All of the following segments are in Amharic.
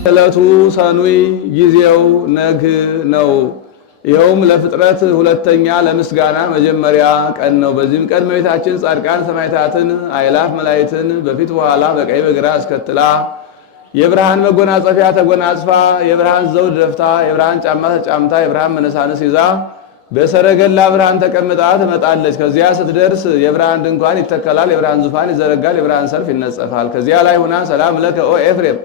ዕለቱ ሰኑይ ጊዜው ነግ ነው። ይኸውም ለፍጥረት ሁለተኛ ለምስጋና መጀመሪያ ቀን ነው። በዚህም ቀን እመቤታችን ጻድቃን ሰማዕታትን አእላፍ መላእክትን በፊት በኋላ በቀኝ በግራ አስከትላ የብርሃን መጎናጸፊያ ተጎናጽፋ የብርሃን ዘውድ ደፍታ የብርሃን ጫማ ተጫምታ የብርሃን መነሳንስ ይዛ በሰረገላ ብርሃን ተቀምጣ ትመጣለች። ከዚያ ስትደርስ የብርሃን ድንኳን ይተከላል፣ የብርሃን ዙፋን ይዘረጋል፣ የብርሃን ሰልፍ ይነጸፋል። ከዚያ ላይ ሆና ሰላም ለከ ኦ ኤፍሬም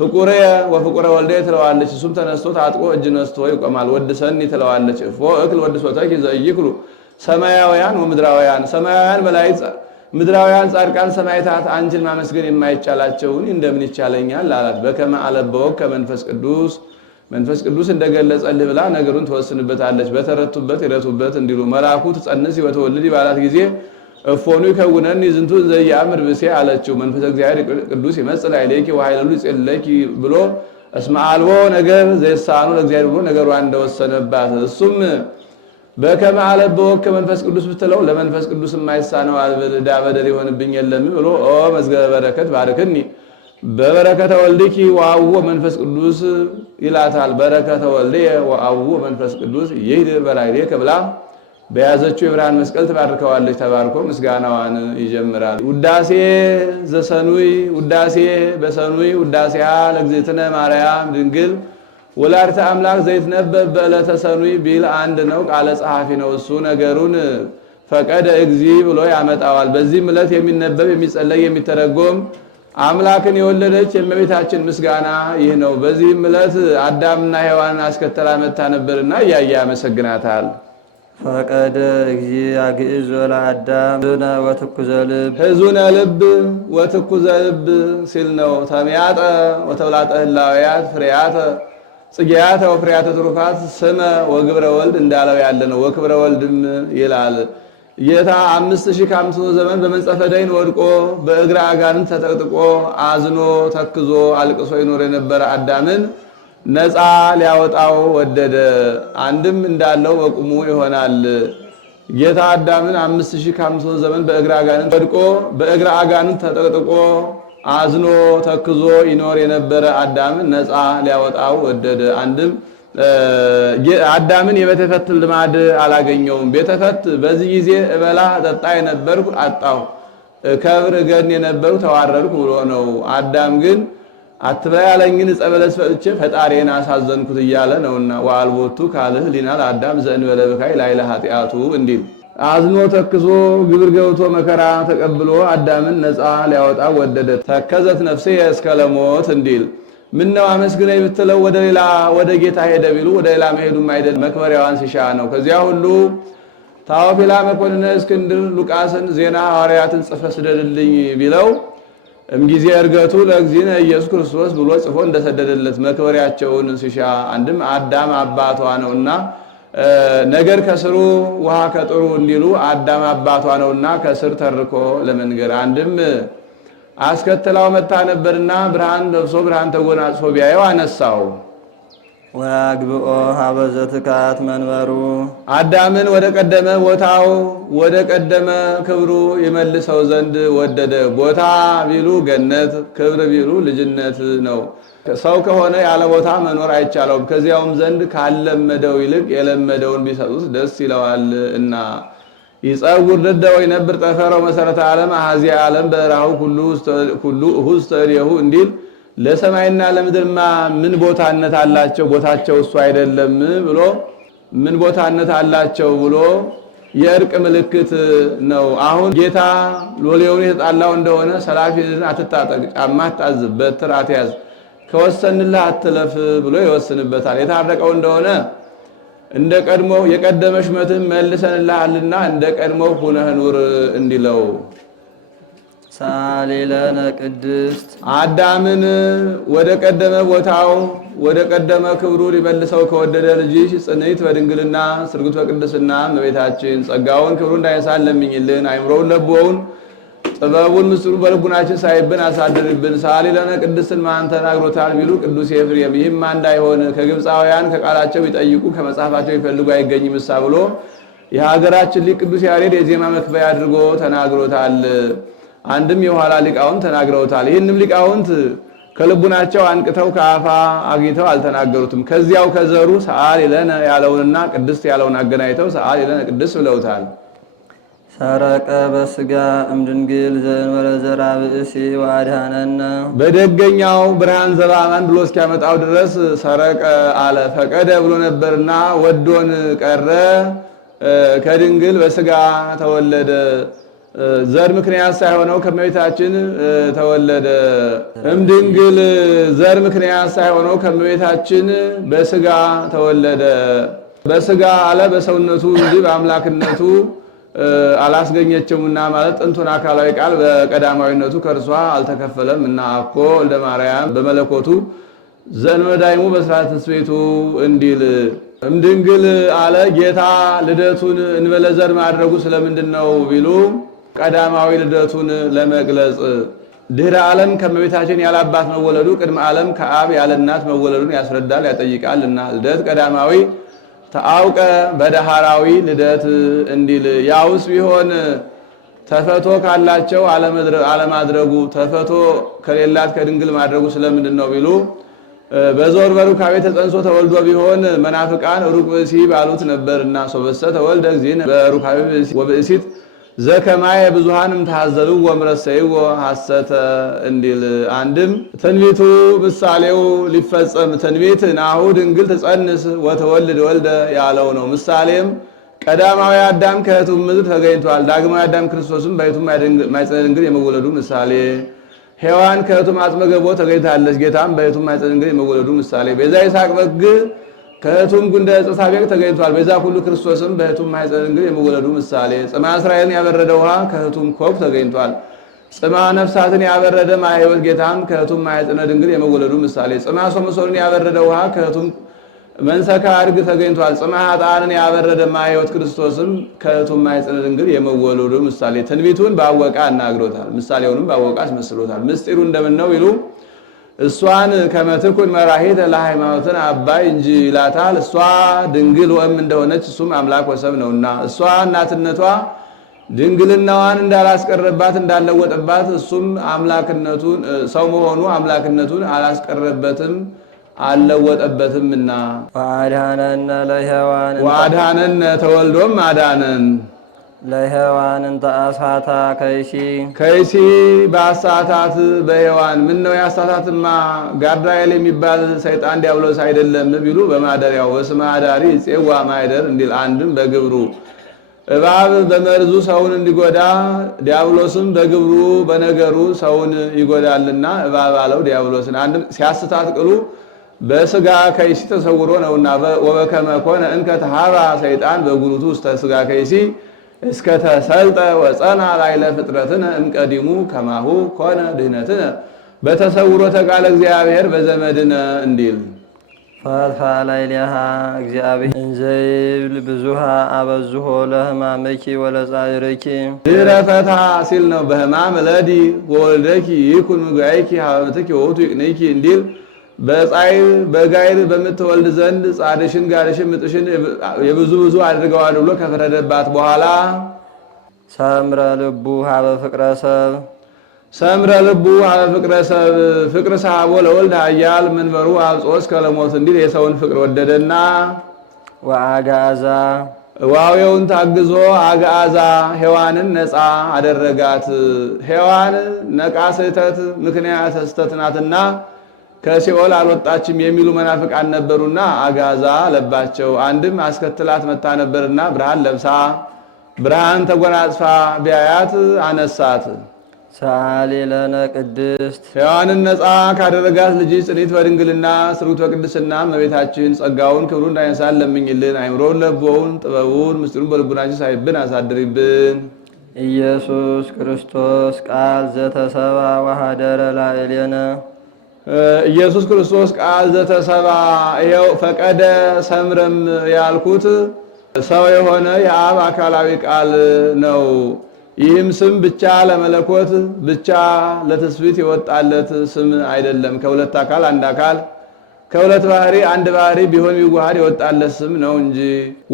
ፍቁሬ ወፍቁረ ወልደ ትለዋለች። እሱም ተነስቶ ታጥቆ እጅ ነስቶ ይቆማል። ወድሰኒ ትለዋለች። እፎ እክል ወድሶተኪ ዘይክሉ ሰማያውያን ወምድራውያን ሰማያውያን መላእክት ምድራውያን ጻድቃን ሰማዕታት አንቺን ማመስገን የማይቻላቸውን እንደምን ይቻለኛል አላት። በከመ አለበወከ ከመንፈስ ቅዱስ መንፈስ ቅዱስ እንደገለጸልህ ብላ ነገሩን ትወስንበታለች። በተረቱበት ይረቱበት እንዲሉ መልአኩ ትጸንስ ወተወልድ ባላት ጊዜ እፎኑ ይከውነኒ ዝንቱ ዘያምር ብሴ አለችው። መንፈስ እግዚአብሔር ቅዱስ ይመጽእ ላዕሌኪ ወኃይሉ ይጼልለኪ ብሎ እስመ አልቦ ነገር ዘይሳኑ ለእግዚአብሔር ብሎ ነገሯን እንደወሰነባት እሱም በከመ አለበወከ መንፈስ ቅዱስ ብትለው ለመንፈስ ቅዱስ የማይሳነው ዕዳ በደል ይሆንብኝ የለም ብሎ ኦ መዝገበ በረከት ባርክኒ በበረከተ ወልድኪ ወአብዎ መንፈስ ቅዱስ ይላታል። በረከተ ወልድየ ወአብዎ መንፈስ ቅዱስ ይህድር በላዕሌከ ብላ በያዘችው የብርሃን መስቀል ትባርከዋለች። ተባርኮ ምስጋናዋን ይጀምራል። ውዳሴ ዘሰኑይ ውዳሴ በሰኑይ ውዳሴያ ለእግዝእትነ ማርያም ድንግል ወላዲተ አምላክ ዘይትነበብ በዕለተ ሰኑይ ቢል አንድ ነው፣ ቃለ ጸሐፊ ነው። እሱ ነገሩን ፈቀደ እግዚ ብሎ ያመጣዋል። በዚህም ዕለት የሚነበብ የሚጸለይ የሚተረጎም አምላክን የወለደች የእመቤታችን ምስጋና ይህ ነው። በዚህም ዕለት አዳምና ሔዋንን አስከተላ መጥታ ነበርና እያየ ያመሰግናታል። ፈቀደ እግዚ አግዕዝ ለአዳም ሕዙነ ወትኩዘ ልብ ሕዙነ ልብ ወትኩዘ ልብ ሲል ነው። ተሚያጠ ወተውላጠ ህላውያት ፍሬያተ ጽጌያተ ወፍሬያተ ትሩፋት ስመ ወግብረ ወልድ እንዳለው ያለ ነው። ወክብረ ወልድም ይላል። ጌታ 5500 ዘመን በመንጸፈ ደይን ወድቆ በእግረ አጋንንት ተጠቅጥቆ አዝኖ ተክዞ አልቅሶ ይኖር የነበረ አዳምን ነፃ ሊያወጣው ወደደ። አንድም እንዳለው በቁሙ ይሆናል። ጌታ አዳምን 5500 ዘመን በእግረ አጋንንት ወድቆ በእግረ አጋንንት ተጠቅጥቆ አዝኖ ተክዞ ይኖር የነበረ አዳምን ነፃ ሊያወጣው ወደደ። አንድም አዳምን የቤተፈት ልማድ አላገኘውም። ቤተፈት በዚህ ጊዜ እበላ ጠጣ የነበርኩ አጣሁ፣ ከብር ገን የነበሩ ተዋረድኩ ብሎ ነው። አዳም ግን አትበላ ያለኝን ዕፀ በለስ በልቼ ፈጣሪን አሳዘንኩት እያለ ነውና ወአልቦቱ ካልህ ሊናል አዳም ዘእንበለ ብካይ ላዕለ ኃጢአቱ እንዲል አዝኖ ተክዞ ግብር ገብቶ መከራ ተቀብሎ አዳምን ነፃ ሊያወጣ ወደደ። ተከዘት ነፍሴ እስከ ለሞት እንዲል ምነው አመስግነኝ ብትለው ወደ ጌታ ሄደ ቢሉ ወደ ሌላ መሄዱም አይደል መክበሪያዋን ሲሻ ነው። ከዚያ ሁሉ ታወፊላ መኮንነ እስክንድር ሉቃስን ዜና ሐዋርያትን ጽፈ ስደድልኝ ቢለው እምጊዜ እርገቱ ለእግዚእነ ኢየሱስ ክርስቶስ ብሎ ጽፎ እንደሰደደለት መክበሪያቸውን ሲሻ አንድም አዳም አባቷ ነውና ነገር ከስሩ ውሃ ከጥሩ እንዲሉ አዳም አባቷ ነውና ከስር ተርኮ ለመንገር አንድም አስከተላው መታ ነበርና ብርሃን ለብሶ ብርሃን ተጎናጽፎ ቢያየው አነሳው። ወአግብኦ ሀበ ዘትካት መንበሩ አዳምን ወደ ቀደመ ቦታው ወደ ቀደመ ክብሩ ይመልሰው ዘንድ ወደደ። ቦታ ቢሉ ገነት፣ ክብር ቢሉ ልጅነት ነው። ሰው ከሆነ ያለ ቦታ መኖር አይቻለውም። ከዚያውም ዘንድ ካለመደው ይልቅ የለመደውን ቢሰጡት ደስ ይለዋል እና ይጸውር ደደ ወይነብር ጠፈረው መሰረተ ዓለም አሐዚ ዓለም በራሁ ኩሉ ውስተ እዴሁ እንዲል ለሰማይና ለምድርማ ምን ቦታነት አላቸው? ቦታቸው እሱ አይደለም ብሎ ምን ቦታነት አላቸው ብሎ የእርቅ ምልክት ነው። አሁን ጌታ ሎሌውን የተጣላው እንደሆነ ሰላፊን አትታጠቅ፣ ጫማ አታዝብ፣ በትር አትያዝ፣ ከወሰንልህ አትለፍ ብሎ ይወስንበታል። የታረቀው እንደሆነ እንደ ቀድሞ የቀደመ ሹመትን መልሰንልሃልና እንደ ቀድሞ ሁነህ ኑር እንዲለው ሳሌለነ ቅድስት አዳምን ወደ ቀደመ ቦታው ወደ ቀደመ ክብሩ ሊመልሰው ከወደደ ልጅሽ ጽንዕት በድንግልና ስርጉት በቅድስና እመቤታችን ጸጋውን ክብሩ እንዳይሳን ለምኝልን። አይምሮውን ለቦውን ጥበቡን ምስሉ በልቡናችን ሳይብን አሳድርብን። ሳሌለነ ቅድስትን ማን ተናግሮታል ቢሉ ቅዱስ ኤፍሬም። ይህም እንዳይሆን ከግብፃውያን ከቃላቸው ይጠይቁ ከመጽሐፋቸው ይፈልጉ አይገኝም እሳ ብሎ የሀገራችን ሊቅ ቅዱስ ያሬድ የዜማ መክፈያ አድርጎ ተናግሮታል። አንድም የኋላ ሊቃውንት ተናግረውታል። ይህንም ሊቃውንት ከልቡናቸው አንቅተው ከአፋ አግኝተው አልተናገሩትም። ከዚያው ከዘሩ ሰአሊ ለነ ያለውንና ቅድስት ያለውን አገናኝተው ሰአሊ ለነ ቅድስት ብለውታል። ሰረቀ በስጋ እምድንግል ዘእንበለ ዘርአ ብእሲ ወአድኀነነ በደገኛው ብርሃን ዘበአማን ብሎ እስኪያመጣው ድረስ ሰረቀ አለ። ፈቀደ ብሎ ነበርና ወዶን ቀረ። ከድንግል በስጋ ተወለደ። ዘር ምክንያት ሳይሆነው ከመቤታችን ተወለደ። እምድንግል ዘር ምክንያት ሳይሆነው ከመቤታችን በስጋ ተወለደ። በስጋ አለ በሰውነቱ እንጂ በአምላክነቱ አላስገኘችውምና ማለት ጥንቱን አካላዊ ቃል በቀዳማዊነቱ ከእርሷ አልተከፈለም እና አኮ ወልደ ማርያም በመለኮቱ ዘእንበዳይሙ በሥርዓተ ትስብእቱ እንዲል እምድንግል አለ። ጌታ ልደቱን እንበለ ዘር ማድረጉ ስለምንድን ነው ቢሉ ቀዳማዊ ልደቱን ለመግለጽ ድህረ ዓለም ከመቤታችን ያለ አባት መወለዱ ቅድመ ዓለም ከአብ ያለ እናት መወለዱን ያስረዳል ያጠይቃልና ልደት ቀዳማዊ ተአውቀ በዳህራዊ ልደት እንዲል ያውስ ቢሆን ተፈቶ ካላቸው አለማድረጉ ተፈቶ ከሌላት ከድንግል ማድረጉ ስለምንድን ነው ቢሉ በዞር በሩካቤ ተጸንሶ ተወልዶ ቢሆን መናፍቃን ሩቅ ብእሲ ባሉት ነበርና ሶበሰ ተወልደ እግዚእነ በሩካቤ ወብእሲት ዘከማየ ብዙሃንም ተሐዘሉ ወምረሰይዎ ሐሰተ እንዲል አንድም ትንቢቱ ምሳሌው ሊፈጸም ትንቢት ናሁ ድንግል ትጸንስ ወተወልድ ወልደ ያለው ነው። ምሳሌም ቀዳማዊ አዳም ከሕቱም ምድር ተገኝቷል። ዳግማዊ አዳም ክርስቶስም በሕቱም ማኅፀነ ድንግል የመወለዱ ምሳሌ፣ ሔዋን ከሕቱም አጽመ ገቦ ተገኝታለች። ጌታም በሕቱም ማኅፀነ ድንግል የመወለዱ ምሳሌ፣ ቤዛ ይስሐቅ በግ ከሕቱም ጉንደ ዕፀ ሳቤቅ ተገኝቷል። ቤዛ ሁሉ ክርስቶስም በሕቱም ማኅፀነ ድንግል የመወለዱ ምሳሌ፣ ጽማ እስራኤልን ያበረደ ውሃ ከሕቱም ኮክ ተገኝቷል። ጽማ ነፍሳትን ያበረደ ማኅይወት ጌታም ከሕቱም ማኅፀነ ድንግል የመወለዱ ምሳሌ፣ ጽማ ሶምሶንን ያበረደ ውሃ ከሕቱም መንሰካ አድግ ተገኝቷል። ጽማ ኃጥአንን ያበረደ ማኅይወት ክርስቶስም ከሕቱም ማኅፀነ ድንግል የመወለዱ ምሳሌ። ትንቢቱን ባወቃ አናግሮታል፣ ምሳሌውንም ባወቃ አስመስሎታል። ምስጢሩ እንደምን ነው ይሉ እሷን ከመትኩን መራሂተ ለሃይማኖትን አባይ እንጂ ይላታል። እሷ ድንግል ወእም እንደሆነች እሱም አምላክ ወሰብ ነውና እሷ እናትነቷ ድንግልናዋን እንዳላስቀረባት እንዳለወጠባት እሱም አምላክነቱን ሰው መሆኑ አምላክነቱን አላስቀረበትም አልለወጠበትምና ወአድኀነነ ለሔዋን ወአድኀነነ ተወልዶም አዳነን ለሔዋን እንተ አሳታ ከይሲ በአሳታት በሔዋን ምን ነው ያሳታትማ ጋብርኤል የሚባል ሰይጣን ዲያብሎስ አይደለም ቢሉ በማደሪያው በስመ አዳሪ ይጼዋ ማይደር እንዲል አንድም በግብሩ እባብ በመርዙ ሰውን እንዲጎዳ ዲያብሎስም በግብሩ በነገሩ ሰውን ይጎዳልና እባብ አለው ዲያብሎስን። አንድም ሲያስታት ቅሉ በስጋ ከይሲ ተሰውሮ ነውና ወበከመ ኮነ እንከ ተሃባ ሰይጣን በጉሩቱ ውስተ ስጋ ከይሲ እስከ ተሰልጠ ወፀና ላዕለ ፍጥረትነ እምቀዲሙ ከማሁ ኮነ ድህነትነ በተሰውሮተ ቃለ እግዚአብሔር በዘመድነ እንዲል ፈትሐ ላዕሌሃ እግዚአብሔር እንዘ ይብል ብዙኃ አበዝሖ ለሕማምኪ ወለጻዕርኪ ድኅረ ፈትሐ ሲል ነው። በሕማም ለዲ ወወልደኪ ይኩን ምግባይኪ ሀበትኪ ወውቱ ይቅንኪ እንዲል በጻዕር በጋይር በምትወልድ ዘንድ ጻድሽን ጋርሽን ምጥሽን የብዙ ብዙ አድርገዋል ብሎ ከፈረደባት በኋላ ሰምረ ልቡ ሀበ ፍቅረ ሰብ ሰምረ ልቡ ሀበ ፍቅረ ሰብ ፍቅር ሳቦ ለወልድ ኃያል መንበሩ አብጾስ ከለሞት እንዲል የሰውን ፍቅር ወደደና ወአግዓዛ ዋዌውን ታግዞ አግዓዛ ሔዋንን ነፃ አደረጋት። ሔዋን ነቃ ስህተት ምክንያት ስህተት ናትና ከሲኦል አልወጣችም የሚሉ መናፍቃን ነበሩና አጋዛ ለባቸው። አንድም አስከትላት መታ ነበርና ብርሃን ለብሳ ብርሃን ተጎናጽፋ ቢያያት አነሳት። ሰአሊ ለነ ቅድስት ሔዋንን ነፃ ካደረጋት ልጅ ጽኒት በድንግልና ስሩት በቅድስና እመቤታችን ጸጋውን ክብሩን እንዳይነሳን ለምኝልን። አይምሮውን ለቦውን ጥበቡን ምስጢሩን በልቡናችን ሳይብን አሳድሪብን። ኢየሱስ ክርስቶስ ቃል ዘተሰብአ ወኀደረ ላዕሌነ ኢየሱስ ክርስቶስ ቃል ዘተሰባ ይኸው ፈቀደ ሰምረም ያልኩት ሰው የሆነ የአብ አካላዊ ቃል ነው። ይህም ስም ብቻ ለመለኮት ብቻ ለትስብእት የወጣለት ስም አይደለም። ከሁለት አካል አንድ አካል ከሁለት ባህሪ አንድ ባህሪ ቢሆን ይዋሃድ የወጣለት ስም ነው እንጂ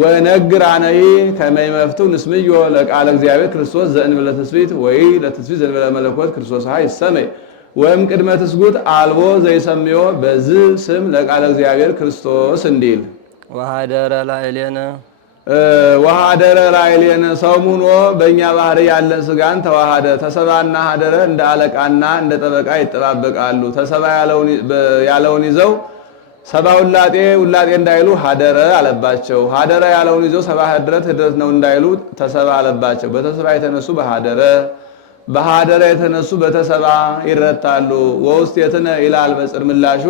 ወነግር አነይ ከመይመፍቱ ንስምዮ ለቃለ እግዚአብሔር ክርስቶስ ዘእንበለ ትስብእት ወይ ለትስብእት ዘእንበለ መለኮት ክርስቶስ ሀይ ሰመይ ወይም ቅድመ ትስጉት አልቦ ዘይሰምዮ በዚህ ስም ለቃለ እግዚአብሔር ክርስቶስ እንዲል ወሃደረ ላዕሌነ ወሃደረ ላዕሌነ ሰው ሆኖ በእኛ ባህሪ ያለን ስጋን ተዋሃደ። ተሰባና ሀደረ እንደ አለቃና እንደ ጠበቃ ይጠባበቃሉ። ተሰባ ያለውን ይዘው ሰባ ውላጤ እንዳይሉ ሀደረ አለባቸው። ሀደረ ያለውን ይዘው ሰባ ህድረት ነው እንዳይሉ ተሰባ አለባቸው። በተሰባ የተነሱ በሀደረ የተነሱ በተሰባ ይረታሉ። ወውስቴትነ ይላል በጽር ምላሹ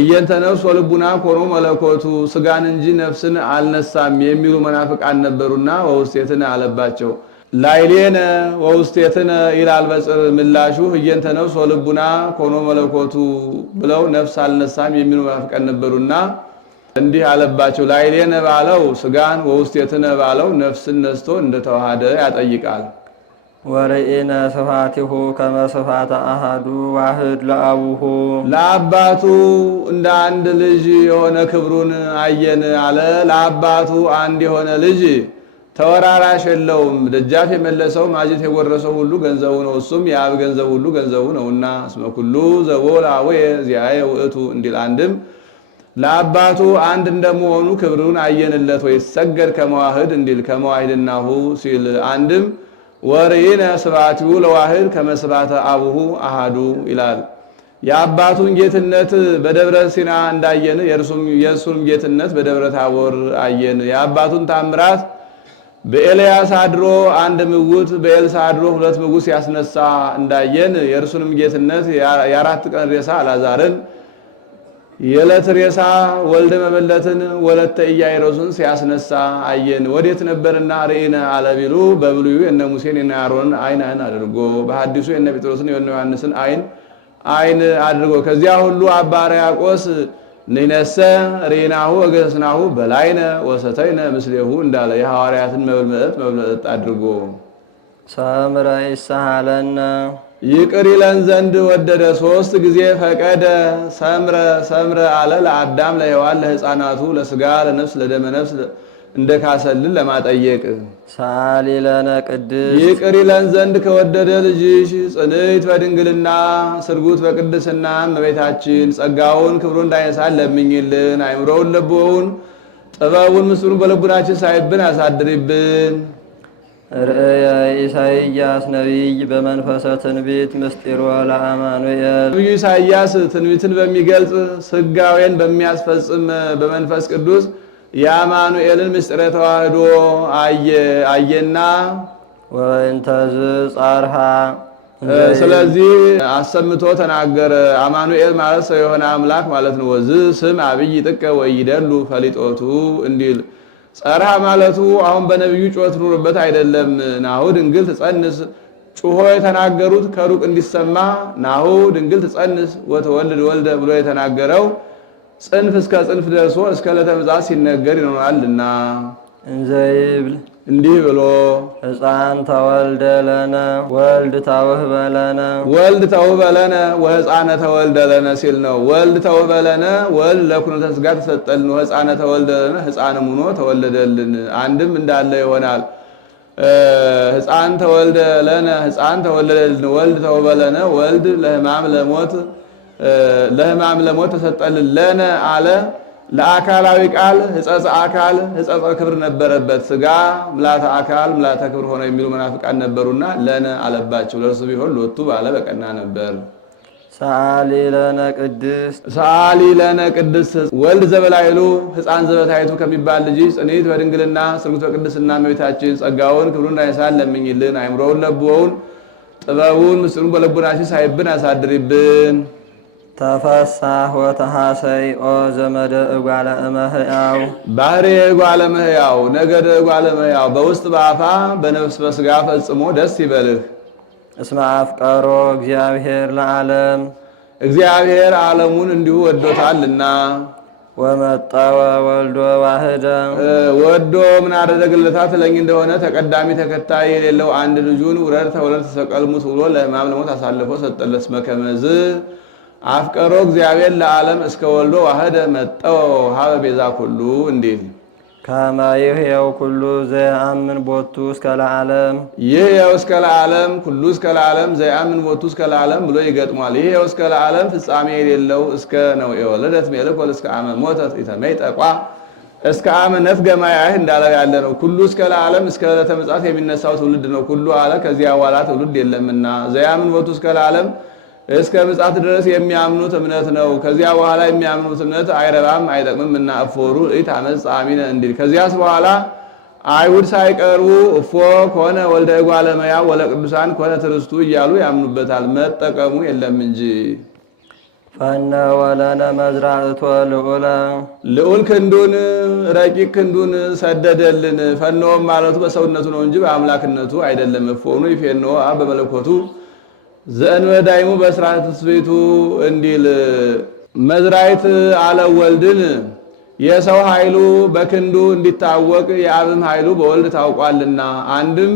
እየንተ ነፍስ ወልቡና ኮኖ መለኮቱ ስጋን እንጂ ነፍስን አልነሳም የሚሉ መናፍቃን ነበሩና ወውስቴትነ አለባቸው። ላዕሌነ ወውስቴትነ ይላል በጽር ምላሹ እየንተ ነፍስ ወልቡና ኮኖ መለኮቱ ብለው ነፍስ አልነሳም የሚሉ መናፍቃን ነበሩና እንዲህ አለባቸው። ላዕሌነ ባለው ስጋን ወውስቴትነ ባለው ነፍስን ነስቶ እንደተዋሃደ ያጠይቃል። ወርኢነ ስብሐቲሁ ከመ ስብሐተ አሐዱ ዋህድ ለአቡሁ ለአባቱ እንደ አንድ ልጅ የሆነ ክብሩን አየን አለ። ለአባቱ አንድ የሆነ ልጅ ተወራራሽ የለውም። ደጃፍ የመለሰው ማጀት የጎረሰው ሁሉ ገንዘቡ ነው። እሱም የአብ ገንዘብ ሁሉ ገንዘቡ ነውና እስመ ኩሉ ዘቦ ለአቡየ ዚአየ ውእቱ እንዲል አንድም ለአባቱ አንድ እንደመሆኑ ክብሩን አየንለት ወይ ሰገድ ከመዋህድ እንዲል ከመዋህድናሁ ሲል አንድም ወርኢነ ስብሐቲሁ ለዋህድ ከመ ስብሐተ አቡሁ አሐዱ ይላል። የአባቱን ጌትነት በደብረ ሲና እንዳየን የእርሱም ጌትነት በደብረ ታቦር አየን። የአባቱን ታምራት በኤልያስ አድሮ አንድ ምውት በኤልሳ አድሮ ሁለት ምውት ያስነሳ እንዳየን የእርሱንም ጌትነት የአራት ቀን ሬሳ አልዓዛርን የዕለት ሬሳ ወልደ መበለትን ወለተ ኢያኢሮስን ሲያስነሳ አየን። ወዴት ነበርና ርኢነ አለ ቢሉ በብሉዩ የነ ሙሴን የነ አሮንን አይን አድርጎ በሐዲሱ የነ ጴጥሮስን የነ ዮሐንስን አይን አድርጎ ከዚያ ሁሉ አባ ሕርያቆስ ንነሰ ርኢናሁ ወገሰስናሁ በላይነ ወሰተይነ ምስሌሁ እንዳለ የሐዋርያትን መብል አድርጎ ሰምረ ይሳሃለነ ይቅር ይለን ዘንድ ወደደ። ሶስት ጊዜ ፈቀደ። ሰምረ አለ ለአዳም ለሔዋን ለሕፃናቱ ለስጋ ለነፍስ ለደመ ነፍስ እንደካሰልን ለማጠየቅ ሳሊ ለነ ቅድስት ይቅር ይለን ዘንድ ከወደደ ልጅሽ ጽንዕት በድንግልና ስርጉት በቅድስና እመቤታችን ጸጋውን ክብሩን እንዳይነሳን ለምኝልን። አይምሮውን ልቦውን ጥበቡን ምስሉን በልቡናችን ሳይብን ያሳድርብን። ርእየ ኢሳይያስ ነቢይ በመንፈሰ ትንቢት ምስጢሮ ለአማኑኤል ነቢዩ ኢሳይያስ ትንቢትን በሚገልጽ ስጋዌን በሚያስፈጽም በመንፈስ ቅዱስ የአማኑኤልን ምስጢረ ተዋህዶ አየና ወእንተዝ ጻርሃ ስለዚህ አሰምቶ ተናገረ። አማኑኤል ማለት ሰው የሆነ አምላክ ማለት ነው። ወዝ ስም አብይ ጥቀ ወይደሉ ፈሊጦቱ እንዲል ጸርሃ ማለቱ አሁን በነቢዩ ጩኸት ኑርበት አይደለም። ናሁ ድንግል ትጸንስ ጩሆ የተናገሩት ከሩቅ እንዲሰማ ናሁ ድንግል ትጸንስ ወተወልድ ወልደ ብሎ የተናገረው ጽንፍ እስከ ጽንፍ ደርሶ እስከ ዕለተ ምጽአት ሲነገር ይኖራልና እንዘይብል እንዲህ ብሎ ሕፃን ተወልደ ለነ ወልድ ተውህበ ለነ ወልድ ተውህበ ለነ ወሕፃነ ተወልደ ለነ ሲል ነው። ወልድ ተውህበ ለነ ወልድ ለኩነተ ሥጋ ተሰጠልን፣ ወሕፃነ ተወልደ ለነ ሕፃንም ሆኖ ተወለደልን። አንድም እንዳለ ይሆናል። ሕፃን ተወልደ ለነ ሕፃን ተወለደልን፣ ወልድ ተውህበ ለነ ወልድ ለሕማም ለሞት ተሰጠልን። ለነ አለ ለአካላዊ ቃል ሕጸጸ አካል ሕጸጸ ክብር ነበረበት። ሥጋ ምላተ አካል ምላተ ክብር ሆነ የሚሉ መናፍቃን ነበሩና ለነ አለባቸው። ለእርሱ ቢሆን ሎቱ ባለ በቀና ነበር። ሰአሊ ለነ ቅድስት ሰአሊ ለነ ቅድስት ወልድ ዘበላይሉ ሕፃን ዘበታይቱ ከሚባል ልጅ ጽንዕት በድንግልና ስርጉት በቅድስና እመቤታችን ጸጋውን ክብሩን እንዳይነሳን ለምኝልን። አይምሮውን ለብወውን ጥበቡን ምስሉን በልቡናችን ሳይብን ያሳድርብን። ተፈሳህ ወተሐሰይ ኦ ዘመደ እጓለ እመሕያው ባህሪ እጓለ እመሕያው ነገደ እጓለ እመሕያው በውስጥ በአፋ በነፍስ በሥጋ ፈጽሞ ደስ ይበልህ። እስመ አፍቀሮ እግዚአብሔር ለዓለም እግዚአብሔር ዓለሙን እንዲሁ ወዶታልና። ወመጠወ ወልዶ ዋህደ ወዶ ምን አደረግለታት ለኝ እንደሆነ ተቀዳሚ ተከታይ የሌለው አንድ ልጁን ውረድ ተወለድ ተሰቀል ሙት ብሎ ለሕማም ለሞት አሳልፎ ሰጠለት። እስመ ከመዝ አፍቀሮ እግዚአብሔር ለዓለም እስከ ወልዶ ዋህደ መጠወ ሀበ ቤዛ ኩሉ እንዲል ከመ ይሕየው ኩሉ ዘየአምን ቦቱ እስከ ለዓለም። ይህ ያው እስከ ለዓለም ኩሉ እስከ ለዓለም ዘያምን ቦቱ እስከ ለዓለም ብሎ ይገጥሟል። ይህ ያው እስከ ለዓለም ፍጻሜ የሌለው እስከ ነው። የወለደት ሜልኮል እስከ አመ ሞተት ኢተመይ ጠቋ እስከ አመ ነፍገ ማያህ እንዳለው ያለ ነው። ኩሉ እስከ ለዓለም እስከ ዕለተ ምጽአት የሚነሳው ትውልድ ነው። ኩሉ አለ ከዚያ በኋላ ትውልድ የለምና። ዘያምን ቦቱ እስከ ለዓለም እስከ ምጽአት ድረስ የሚያምኑት እምነት ነው። ከዚያ በኋላ የሚያምኑት እምነት አይረባም አይጠቅምም እና እፎሩ ኢታመጽ አሚነ እንዲል ከዚያስ በኋላ አይሁድ ሳይቀርቡ እፎ ከሆነ ወልደ እጓለ እመሕያው ወለቅዱሳን ከሆነ ትርስቱ እያሉ ያምኑበታል። መጠቀሙ የለም እንጂ። ፈነ ወለነ መዝራእቶ ልዑለ ልዑል ክንዱን ረቂቅ ክንዱን ሰደደልን። ፈነወም ማለቱ በሰውነቱ ነው እንጂ በአምላክነቱ አይደለም። እፎኑ ይፌንዎ አብ በመለኮቱ ዘእንበዳይሙ በስርዓተ ትስብእቱ እንዲል መዝራይት አለ ወልድን የሰው ኃይሉ በክንዱ እንዲታወቅ የአብም ኃይሉ በወልድ ታውቋልና። አንድም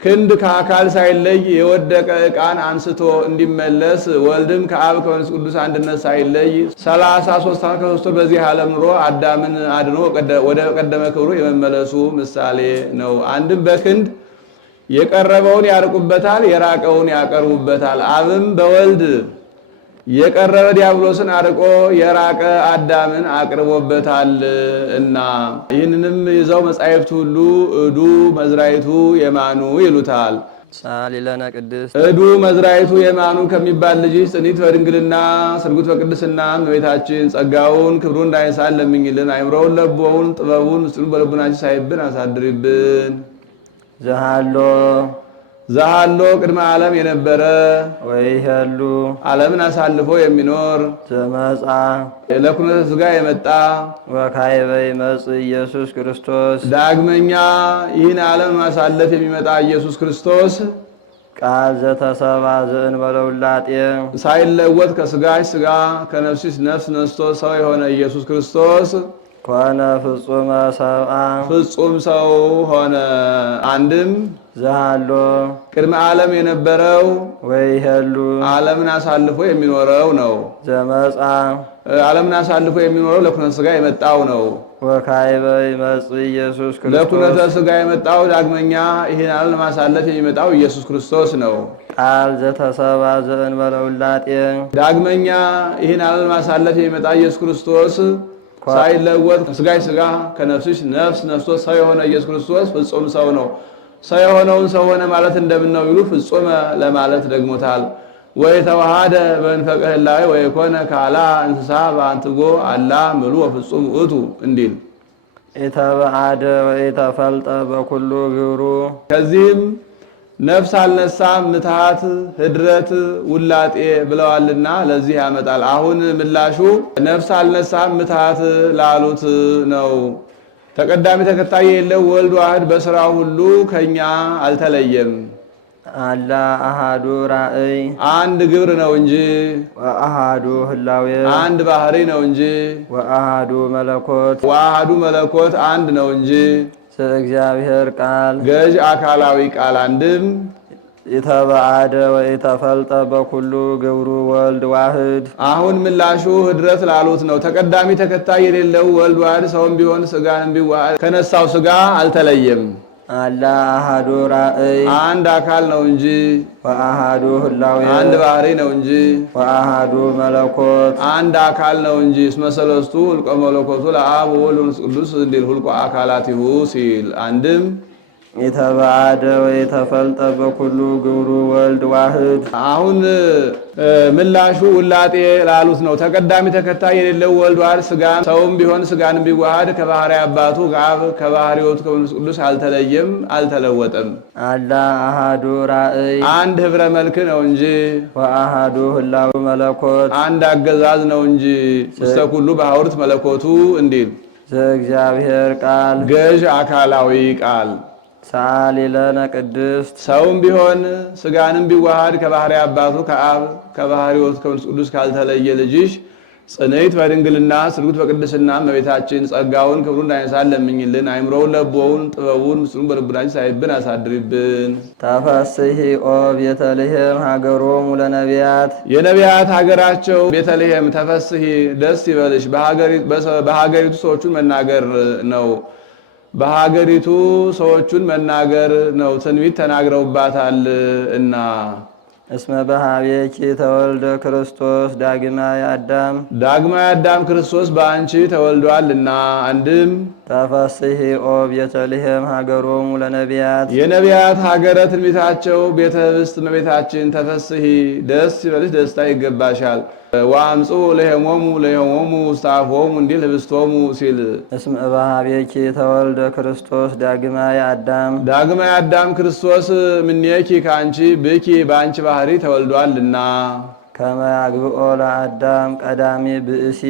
ክንድ ከአካል ሳይለይ የወደቀ ዕቃን አንስቶ እንዲመለስ ወልድም ከአብ ከመንፈስ ቅዱስ አንድነት ሳይለይ 33 ዓመት ከ3 ወር በዚህ ዓለም ኑሮ አዳምን አድኖ ወደ ቀደመ ክብሩ የመመለሱ ምሳሌ ነው። አንድም በክንድ የቀረበውን ያርቁበታል፣ የራቀውን ያቀርቡበታል። አብም በወልድ የቀረበ ዲያብሎስን አርቆ የራቀ አዳምን አቅርቦበታል እና ይህንንም ይዘው መጻሕፍት ሁሉ እዱ መዝራይቱ የማኑ ይሉታል። ሳሊለነ ቅድስት እዱ መዝራይቱ የማኑ ከሚባል ልጅ ጽኒት በድንግልና ስርጉት በቅድስና እመቤታችን ጸጋውን ክብሩን እንዳይንሳን ለምኝልን። አይምሮውን ለቦውን ጥበቡን ምስጢሩን በልቡናችን ሳይብን አሳድሪብን። ዘሃሎ ቅድመ ዓለም የነበረ ወይሄሉ ዓለምን አሳልፎ የሚኖር ዘመጻ ለኩነተ ሥጋ የመጣ ወካዕበ ይመጽእ ኢየሱስ ክርስቶስ ዳግመኛ ይህን ዓለም ማሳለፍ የሚመጣ ኢየሱስ ክርስቶስ ቃል ዘተሰብአ ዘእንበለ ውላጤ ሳይለወጥ ከሥጋሽ ሥጋ ከነፍስሽ ነፍስ ነስቶ ሰው የሆነ ኢየሱስ ክርስቶስ ኮነ ፍጹመ ሰብአ ፍጹም ሰው ሆነ። አንድም ዘሃሎ ቅድመ ዓለም የነበረው ወይሄሉ ዓለምን አሳልፎ የሚኖረው ነው። ዘመጻ ዓለምን አሳልፎ የሚኖረው ለኩነተ ሥጋ የመጣው ነው። ወካዕበ ይመጽእ ኢየሱስ ክርስቶስ ለኩነተ ሥጋ የመጣው ዳግመኛ ይህን ዓለም ለማሳለፍ የሚመጣው ኢየሱስ ክርስቶስ ነው። ቃል ዘተሰብአ ዘእንበለ ውላጤ ዳግመኛ ይህን ዓለም ለማሳለፍ የሚመጣ ኢየሱስ ክርስቶስ ሳይለወጥ ከሥጋሽ ሥጋ ከነፍስሽ ነፍስ ነስቶ ሰው የሆነ ኢየሱስ ክርስቶስ ፍጹም ሰው ነው። ሰው የሆነውን ሰው ሆነ ማለት እንደምን ነው ቢሉ ፍጹመ ለማለት ደግሞታል። ወይ ተዋሃደ በመንፈቀ ህላዌ ወይ ኮነ ካላ እንስሳ በአንትጎ አላ ምሉ ወፍጹም ውእቱ እንዲል ኢተበአደ ወኢተፈልጠ በኩሉ ግብሩ ከዚህም ነፍስ አልነሳም ምትሃት ህድረት ውላጤ ብለዋልና ለዚህ ያመጣል። አሁን ምላሹ ነፍስ አልነሳም ምትሃት ላሉት ነው። ተቀዳሚ ተከታይ የለው ወልድ ዋህድ በስራው ሁሉ ከኛ አልተለየም። አላ አሃዱ ራእይ አንድ ግብር ነው እንጂ ወአሃዱ ህላዌ አንድ ባህሪ ነው እንጂ ወአሃዱ መለኮት ወአሃዱ መለኮት አንድ ነው እንጂ እግዚአብሔር ቃል ገዥ አካላዊ ቃል አንድም ኢተበአደ ወኢተፈልጠ በኩሉ ግብሩ ወልድ ዋህድ። አሁን ምላሹ ህድረት ላሉት ነው። ተቀዳሚ ተከታይ የሌለው ወልድ ዋህድ ሰውም ቢሆን ስጋንም ቢዋህድ ከነሳው ስጋ አልተለየም። አላ አሃዱ ራእይ አንድ አካል ነው እንጂ ወአሃዱ ህላዌ አንድ ባህሪ ነው እንጂ ወአሃዱ መለኮት አንድ አካል ነው እንጂ እስመ ሰለስቱ ሁልቆ መለኮቱ ለአብ ወወልድ ወመንፈስ ቅዱስ እንዲል ሁልቆ አካላቲሁ ሲል አንድም ኢተበአደ ወኢተፈልጠ በኩሉ ግብሩ ወልድ ዋህድ። አሁን ምላሹ ውላጤ ላሉት ነው። ተቀዳሚ ተከታይ የሌለው ወልድ ዋህድ ስጋን ሰውም ቢሆን ስጋንም ቢዋሃድ ከባህሪ አባቱ ከአብ ከባህሪ ሕይወቱ ከመንፈስ ቅዱስ አልተለየም አልተለወጠም። አላ አሃዱ ራእይ አንድ ህብረ መልክ ነው እንጂ ወአሃዱ ህላዌ መለኮት አንድ አገዛዝ ነው እንጂ ውስተ ኩሉ በሐውርት መለኮቱ እንዲል ዘእግዚአብሔር ቃል ገዥ አካላዊ ቃል ሳሊለነ ቅድስት ሰውም ቢሆን ስጋንም ቢዋሃድ ከባህሪ አባቱ ከአብ ከባህሪ ሕይወቱ ከመንፈስ ቅዱስ ካልተለየ ልጅሽ ጽንዕት በድንግልና ስርጉት በቅድስና እመቤታችን ጸጋውን ክብሩን እንዳይነሳን ለምኝልን። አይምሮውን ለቦውን ጥበቡን ምስሉን በልቡናችን ሳይብን አሳድሪብን። ተፈስሒ ኦ ቤተልሔም ሀገሮሙ ለነቢያት የነቢያት ሀገራቸው ቤተልሔም ተፈስሒ ደስ ይበልሽ። በሀገሪቱ ሰዎቹን መናገር ነው። በሀገሪቱ ሰዎቹን መናገር ነው። ትንቢት ተናግረውባታል እና እስመ በኀቤኪ ተወልደ ክርስቶስ ዳግማይ አዳም ክርስቶስ በአንቺ ተወልዷልና። አንድም ተፈስሒ ኦ ቤተልሔም ሀገሮሙ ለነቢያት የነቢያት ሀገረ ትንቢታቸው ቤተ ህብስት እመቤታችን ተፈስሒ ደስ ይበልሽ፣ ደስታ ይገባሻል። ወአምፁ ለሄሞሙ ውስተ አፍሆሙ እንዲል ህብስቶሙ ሲል እስመ በኀቤኪ ተወልደ ክርስቶስ ዳግማይ አዳም ክርስቶስ ምኔኪ ከአንቺ ብኪ በአንቺ ባህሪ ተወልዷልና። ከመ ያግብኦ ለአዳም ቀዳሚ ብእሲ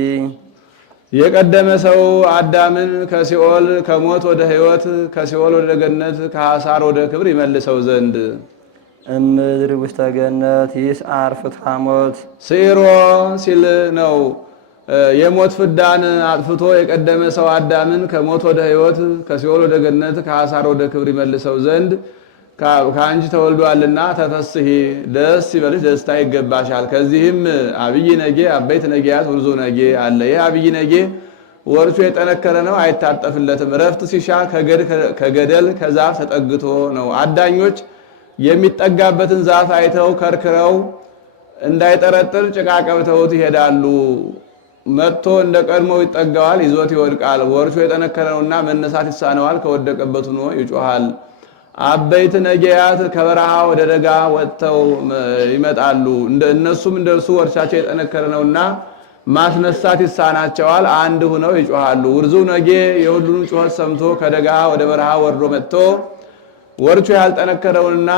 የቀደመ ሰው አዳምን ከሲኦል ከሞት ወደ ሕይወት ከሲኦል ወደ ገነት ከሐሳር ወደ ክብር ይመልሰው ዘንድ እምድር ውስተ ገነት ይስዓር ፍትሐ ሞት ሲሮ ሲል ነው። የሞት ፍዳን አጥፍቶ የቀደመ ሰው አዳምን ከሞት ወደ ሕይወት ከሲኦል ወደ ገነት ከሐሳር ወደ ክብር ይመልሰው ዘንድ ከአንቺ ተወልዷልና ተፈስሒ ደስ ይበልሽ፣ ደስታ ይገባሻል። ከዚህም አብይ ነጌ አበይት ነጌያት ውርዙ ነጌ አለ። ይህ አብይ ነጌ ወርቹ የጠነከረ ነው፣ አይታጠፍለትም። እረፍት ሲሻ ከገደል ከዛፍ ተጠግቶ ነው። አዳኞች የሚጠጋበትን ዛፍ አይተው ከርክረው እንዳይጠረጥር ጭቃ ቀብተውት ይሄዳሉ። መጥቶ እንደ ቀድሞው ይጠጋዋል፣ ይዞት ይወድቃል። ወርቹ የጠነከረ ነውና መነሳት ይሳነዋል፣ ከወደቀበት ሆኖ ይጮሃል። አበይት ነጌያት ከበረሃ ወደ ደጋ ወጥተው ይመጣሉ። እነሱም እንደርሱ ወርቻቸው የጠነከረ ነውና ማስነሳት ይሳናቸዋል፣ አንድ ሆነው ይጮሃሉ። ውርዙ ነጌ የሁሉንም ጩኸት ሰምቶ ከደጋ ወደ በረሃ ወርዶ መጥቶ ወርቹ ያልጠነከረውንና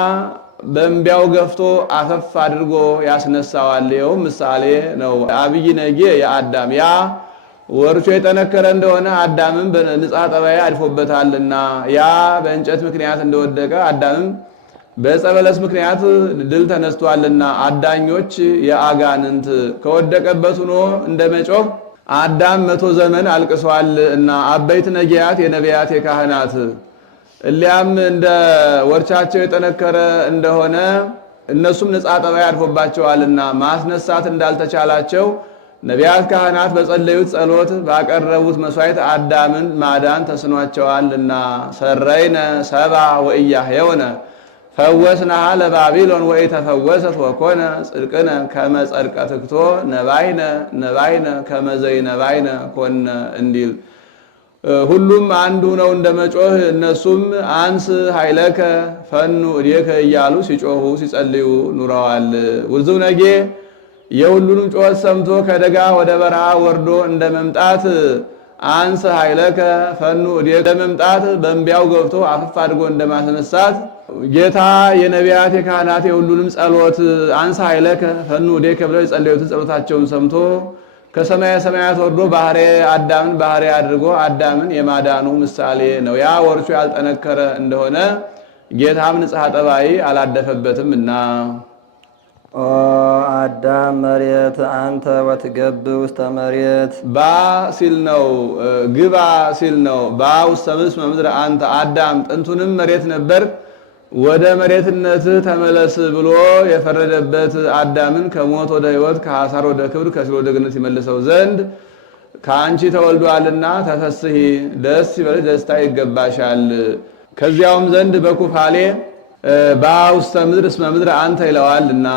በእምቢያው ገፍቶ አፈፍ አድርጎ ያስነሳዋል። ይኸውም ምሳሌ ነው። አብይ ነጌ የአዳም ያ ወርቹ የጠነከረ እንደሆነ አዳምም በንጻ ጠባይ አድፎበታልና ያ በእንጨት ምክንያት እንደወደቀ አዳምም በዕፀ በለስ ምክንያት ድል ተነስቷልና አዳኞች የአጋንንት ከወደቀበት ሆኖ እንደ መጮህ አዳም 100 ዘመን አልቅሷል እና አበይት ነጌያት የነቢያት የካህናት እሊያም እንደ ወርቻቸው የጠነከረ እንደሆነ እነሱም ንጻ ጠባይ አድፎባቸዋልና ማስነሳት እንዳልተቻላቸው ነቢያት ካህናት በጸለዩት ጸሎት ባቀረቡት መስዋዕት አዳምን ማዳን ተስኗቸዋልና ሰረይነ ሰባ ወኢያሕየውነ ፈወስናሃ ለባቢሎን ወኢተፈወሰት ወኮነ ጽድቅነ ከመ ጸድቀ ትክቶ ነባይነ ከመ ዘይነባይነ ኮነ እንዲል ሁሉም አንዱ ነው እንደ መጮህ እነሱም አንስ ኃይለከ ፈኑ እዴከ እያሉ ሲጮሁ ሲጸልዩ ኑረዋል። ውርዙ ነጌ የሁሉንም ጩኸት ሰምቶ ከደጋ ወደ በረሃ ወርዶ እንደ መምጣት አንስ ኃይለከ ፈኑ እዴከ እንደ መምጣት በእምቢያው ገብቶ አፍፍ አድርጎ እንደማስነሳት ጌታ የነቢያት የካህናት የሁሉንም ጸሎት አንስ ኃይለከ ፈኑ እዴከ ብለው የጸለዩትን ጸሎታቸውን ሰምቶ ከሰማየ ሰማያት ወርዶ ባህሬ አዳምን ባህሬ አድርጎ አዳምን የማዳኑ ምሳሌ ነው። ያ ወርቹ ያልጠነከረ እንደሆነ ጌታም ንጽሐ ጠባይ አላደፈበትም እና ኦ አዳም መሬት አንተ ወትገብ ውስተ መሬት ባ ሲል ነው፣ ግባ ሲል ነው። ባ ውስተ ምድር አንተ አዳም ጥንቱንም መሬት ነበር፣ ወደ መሬትነት ተመለስ ብሎ የፈረደበት አዳምን ከሞት ወደ ሕይወት ከሐሳር ወደ ክብር ከሲኦል ወደ ገነት ይመልሰው ዘንድ ከአንቺ ተወልዷልና ተፈስሒ ደስ ይበልሽ፣ ደስታ ይገባሻል። ከዚያውም ዘንድ በኩፋሌ በውስተ ምድር እስመ ምድር አንተ ይለዋልና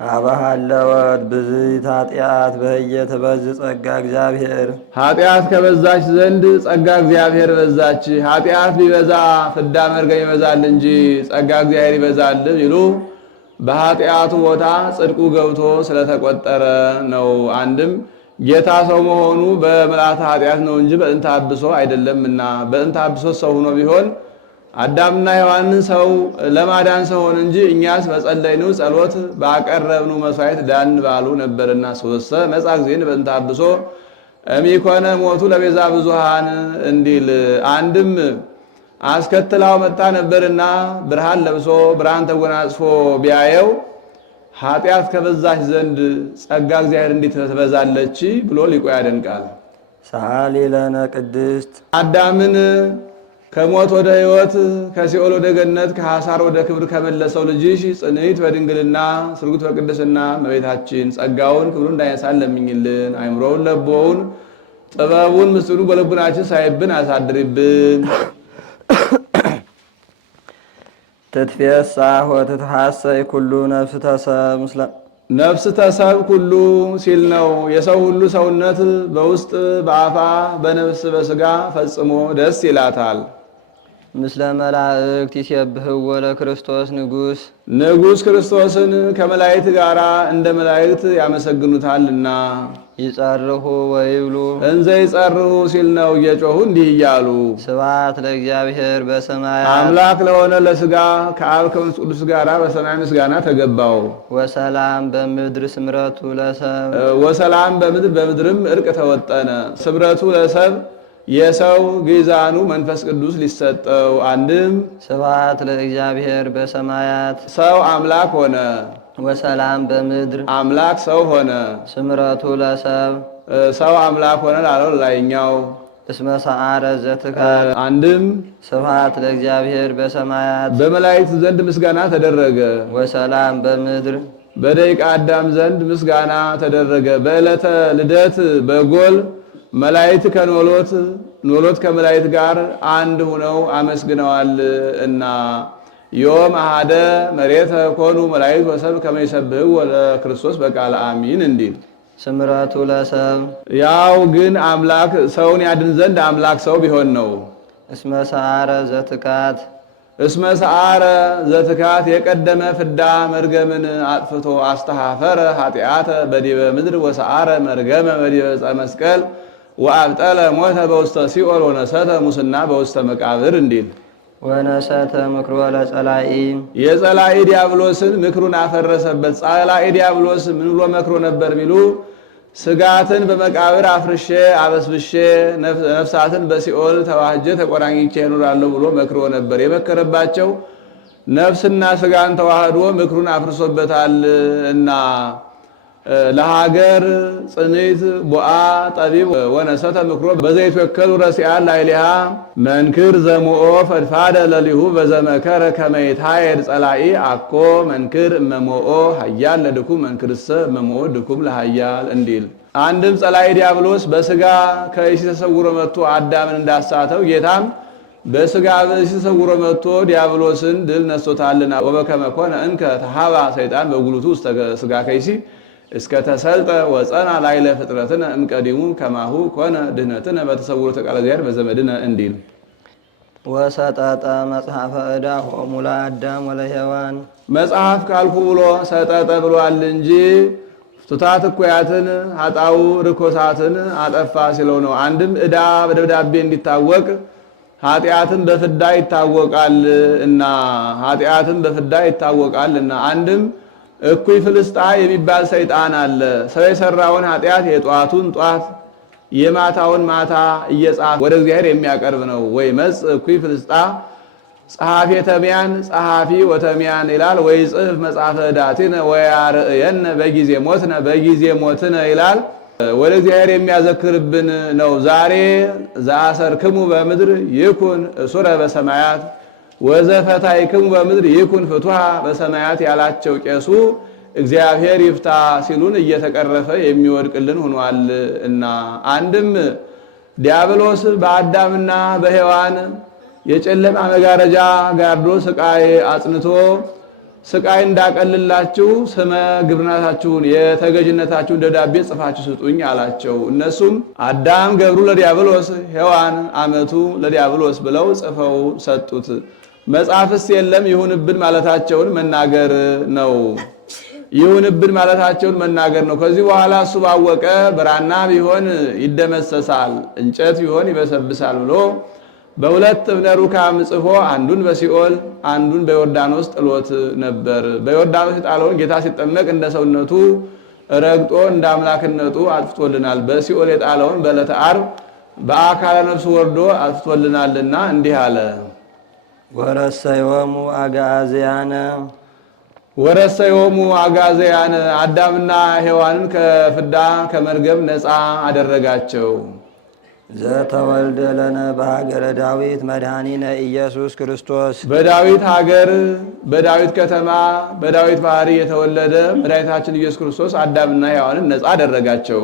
አባሃለወት ብዝት ኃጢአት በህየት በዝ ጸጋ እግዚአብሔር ኃጢአት ከበዛች ዘንድ ጸጋ እግዚአብሔር በዛች። ኃጢአት ቢበዛ ፍዳ መርገም ይበዛል እንጂ ጸጋ እግዚአብሔር ይበዛል ቢሉ በኃጢአቱ ቦታ ጽድቁ ገብቶ ስለተቆጠረ ነው። አንድም ጌታ ሰው መሆኑ በምልአተ ኃጢአት ነው እንጂ በእንተ አብሶ አይደለምና በእንተ አብሶ ሰው ሆኖ ቢሆን አዳምና ሔዋንን ሰው ለማዳን ሰው ሆነ እንጂ እኛስ በጸለይነው ጸሎት ባቀረብነው መስዋዕት ዳን ባሉ ነበርና ሶስተ መጻ ጊዜን በእንተ አብሶ እሚኮነ ሞቱ ለቤዛ ብዙሃን እንዲል አንድም አስከትላው መጣ ነበርና ብርሃን ለብሶ ብርሃን ተጎናጽፎ ቢያየው ኃጢአት ከበዛች ዘንድ ጸጋ እግዚአብሔር እንዴት ትበዛለች ብሎ ሊቁ ያደንቃል። ሰአሊ ለነ ቅድስት አዳምን ከሞት ወደ ሕይወት ከሲኦል ወደ ገነት ከሐሳር ወደ ክብር ከመለሰው ልጅሽ ጽንዕት በድንግልና ስርጉት በቅድስና እመቤታችን ጸጋውን ክብሩን እንዳይነሳን ለምኝልን። አይምሮውን ለቦውን ጥበቡን ምስጢሩን በልቡናችን ሳይብን አሳድሪብን። ትትፌሳህ ወትትሐሰይ ኩሉ ነፍስ ተሰብ ምስለ ነፍስ ተሰብ ኩሉ ሲል ነው። የሰው ሁሉ ሰውነት በውስጥ በአፋ በነፍስ በስጋ ፈጽሞ ደስ ይላታል። ምስለ መላእክት ይሴብሕዎ ለክርስቶስ ንጉሥ ንጉሥ ክርስቶስን ከመላእክት ጋር እንደ መላእክት ያመሰግኑታልና። ይጸርሁ ወይብሉ እንዘ ይጸርሁ ሲል ነው። እየጮሁ እንዲህ እያሉ ስብሐት ለእግዚአብሔር በሰማያት አምላክ ለሆነ ለስጋ ከአብ ከመንፈስ ቅዱስ ጋር በሰማይ ምስጋና ተገባው። ወሰላም በምድር ስምረቱ ለሰብ ወሰላም በምድር በምድርም እርቅ ተወጠነ። ስምረቱ ለሰብ የሰው ግዛኑ መንፈስ ቅዱስ ሊሰጠው። አንድም ስብሐት ለእግዚአብሔር በሰማያት ሰው አምላክ ሆነ። ወሰላም በምድር አምላክ ሰው ሆነ። ስምረቱ ለሰብ ሰው አምላክ ሆነ ላለው ላይኛው እስመ ሰዓረ ዘትካል። አንድም ስብሐት ለእግዚአብሔር በሰማያት በመላእክት ዘንድ ምስጋና ተደረገ። ወሰላም በምድር በደቂቀ አዳም ዘንድ ምስጋና ተደረገ። በዕለተ ልደት በጎል መላእክት ከኖሎት ኖሎት ከመላእክት ጋር አንድ ሆነው አመስግነዋል እና ዮም አሐደ መሬተ ኮኑ መላእክት ወሰብ ከመ ይሰብሕዎ ለክርስቶስ በቃለ አሚን እንዲል ስምረቱ ለሰብ ያው ግን አምላክ ሰውን ያድን ዘንድ አምላክ ሰው ቢሆን ነው። እስመ ሰዓረ ዘትካት እስመ ሰዓረ ዘትካት የቀደመ ፍዳ መርገምን አጥፍቶ አስተሐፈረ ኃጢአተ በዲበ ምድር ወሰዓረ መርገመ በዲበ ዕፀ መስቀል ወአብጠለ ሞተ በውስተ ሲኦል ወነሰተ ሙስና በውስተ መቃብር እንዲል ወነሰተ ምክሮ ለጸላኢ የጸላኢ ዲያብሎስን ምክሩን አፈረሰበት። ጸላኢ ዲያብሎስ ምን ብሎ መክሮ ነበር ቢሉ ስጋትን በመቃብር አፍርሼ አበስብሼ ነፍሳትን በሲኦል ተዋህጄ ተቆራኝቼ እኖራለሁ ብሎ መክሮ ነበር። የመከረባቸው ነፍስና ስጋን ተዋህዶ ምክሩን አፍርሶበታል እና ለሀገር ጽንዕት ቦአ ጠቢብ ወነሰተ ምክሮ በዘይትወከሉ ረሲዓን ላዕሌሃ መንክር ዘሞኦ ፈድፋደ ለሊሁ በዘመከረ ከመ ይትሐየድ ጸላኢ አኮ መንክር እመሞኦ ኃያል ለድኩም መንክርሰ እመሞኦ ድኩም ለኃያል እንዲል። አንድም ጸላኢ ዲያብሎስ በስጋ ከእሲ ተሰውሮ መጥቶ አዳምን እንዳሳተው ጌታም በስጋ በእሲ ተሰውሮ መጥቶ ዲያብሎስን ድል ነስቶታልና። ወበከመ ኮነ እንከ ተሃባ ሰይጣን በጉልቱ ውስተ ስጋ ከይሲ እስከ ተሰልጠ ወፀና ላዕለ ፍጥረትነ እምቀዲሙ ከማሁ ኮነ ድህነትነ በተሰውሮ ቃለ እግዚአብሔር በዘመድነ እንዲል። ወሰጠጠ መጽሐፈ ዕዳሆሙ ለአዳም ወለሔዋን መጽሐፍ ካልኩ ብሎ ሰጠጠ ብሏል እንጂ ፍቱታት እኩያትን ኃጣው ርኮሳትን አጠፋ ሲለው ነው። አንድም ዕዳ በደብዳቤ እንዲታወቅ ኃጢአትን በፍዳ ይታወቃል እና ኃጢአትን በፍዳ ይታወቃል እና አንድም እኩይ ፍልስጣ የሚባል ሰይጣን አለ። ሰው የሰራውን ኃጢአት የጧቱን ጧት የማታውን ማታ እየጻፈ ወደ እግዚአብሔር የሚያቀርብ ነው። ወይ መጽ እኩይ ፍልስጣ ጸሐፊ ተሚያን ጸሐፊ ወተሚያን ይላል። ወይ ጽሕፍ መጽሐፈ ዕዳቲነ ወያርእየነ በጊዜ ሞትነ በጊዜ ሞትነ ይላል። ወደ እግዚአብሔር የሚያዘክርብን ነው። ዛሬ ዘአሰርክሙ በምድር ይኩን እሱረ በሰማያት ወዘፈታይክሙ በምድር ይኩን ፍቱሃ በሰማያት ያላቸው ቄሱ እግዚአብሔር ይፍታ ሲሉን እየተቀረፈ የሚወድቅልን ሆኗል እና አንድም ዲያብሎስ በአዳምና በሔዋን የጨለማ መጋረጃ ጋርዶ ስቃይ አጽንቶ ስቃይ እንዳቀልላችሁ ስመ ግብርናታችሁን የተገዥነታችሁን ደብዳቤ ጽፋችሁ ስጡኝ አላቸው። እነሱም አዳም ገብሩ ለዲያብሎስ ሔዋን አመቱ ለዲያብሎስ ብለው ጽፈው ሰጡት። መጽሐፍስ የለም ይሁንብን ማለታቸውን መናገር ነው። ይሁንብን ማለታቸውን መናገር ነው። ከዚህ በኋላ እሱ ባወቀ ብራና ቢሆን ይደመሰሳል፣ እንጨት ቢሆን ይበሰብሳል ብሎ በሁለት እብነ ሩካም ጽፎ አንዱን በሲኦል አንዱን በዮርዳኖስ ጥሎት ነበር። በዮርዳኖስ የጣለውን ጌታ ሲጠመቅ እንደ ሰውነቱ ረግጦ እንደ አምላክነቱ አጥፍቶልናል። በሲኦል የጣለውን በዕለተ ዓርብ በአካለ ነፍሱ ወርዶ አጥፍቶልናልና እንዲህ አለ። ወረሰዮሙ አግዓዝያነ ወረሰዮሙ አጋዘያን አዳምና ሔዋንን ከፍዳ ከመርገም ነፃ አደረጋቸው። ዘተወልደ ለነ በሀገረ ዳዊት መድኃኒነ ኢየሱስ ክርስቶስ በዳዊት ሀገር በዳዊት ከተማ በዳዊት ባህሪ የተወለደ መድኃኒታችን ኢየሱስ ክርስቶስ አዳምና ሔዋንን ነፃ አደረጋቸው።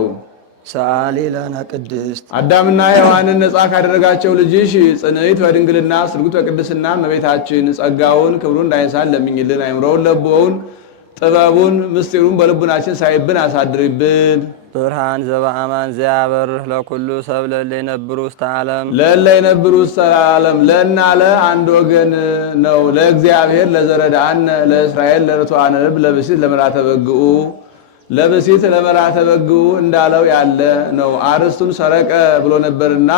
ሰአሊ ለነ ቅድስት አዳምና ሔዋንን ነፃ ካደረጋቸው ልጅሽ ጽንዕት በድንግልና ስርጉት በቅድስና እመቤታችን ጸጋውን ክብሩን እንዳይንሳን ለምኝልን። አይምሮውን ለቦውን ጥበቡን ምስጢሩን በልቡናችን ሳይብን አሳድሪብን። ብርሃን ዘበአማን ዘያበርህ ለኩሉ ሰብ ለእለ ይነብሩ ውስተ ዓለም ለእለ ይነብሩ ውስተ ዓለም ለእናለ አንድ ወገን ነው። ለእግዚአብሔር ለዘረዳአነ ለእስራኤል ለርቱዓነ ልብ ለብሲት ለመራተ በግኡ ለብሲት ለመራተ በግኡ እንዳለው ያለ ነው። አርስቱን ሰረቀ ብሎ ነበርና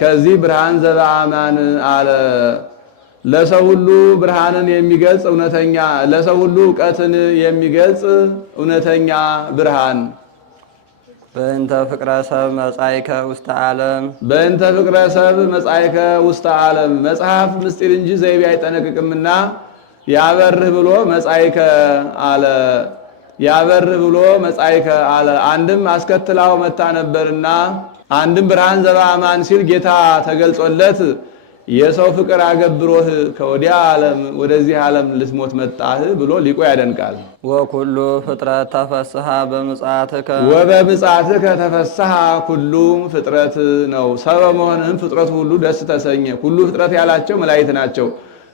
ከዚህ ብርሃን ዘበአማን አለ። ለሰው ሁሉ ብርሃንን የሚገልጽ እውነተኛ ለሰው ሁሉ ዕውቀትን የሚገልጽ እውነተኛ ብርሃን። በእንተ ፍቅረ ሰብ መጻይከ ውስተ ዓለም በእንተ ፍቅረ ሰብ መጻይከ ውስተ ዓለም መጽሐፍ ምስጢር እንጂ ዘይቤ አይጠነቅቅምና ያበርህ ብሎ መጻይከ አለ። ያበርህ ብሎ መጻይከ አለ። አንድም አስከትላው መታ ነበርና አንድም ብርሃን ዘበአማን ሲል ጌታ ተገልጾለት የሰው ፍቅር አገብሮህ ከወዲያ ዓለም ወደዚህ ዓለም ልትሞት መጣህ ብሎ ሊቆ ያደንቃል። ወኩሉ ፍጥረት ተፈስሐ በምጽአትከ ወበምጽአትከ ተፈስሐ ኩሉ ፍጥረት ነው። ሰበብ መሆንህም ፍጥረቱ ሁሉ ደስ ተሰኘ። ሁሉ ፍጥረት ያላቸው መላእክት ናቸው።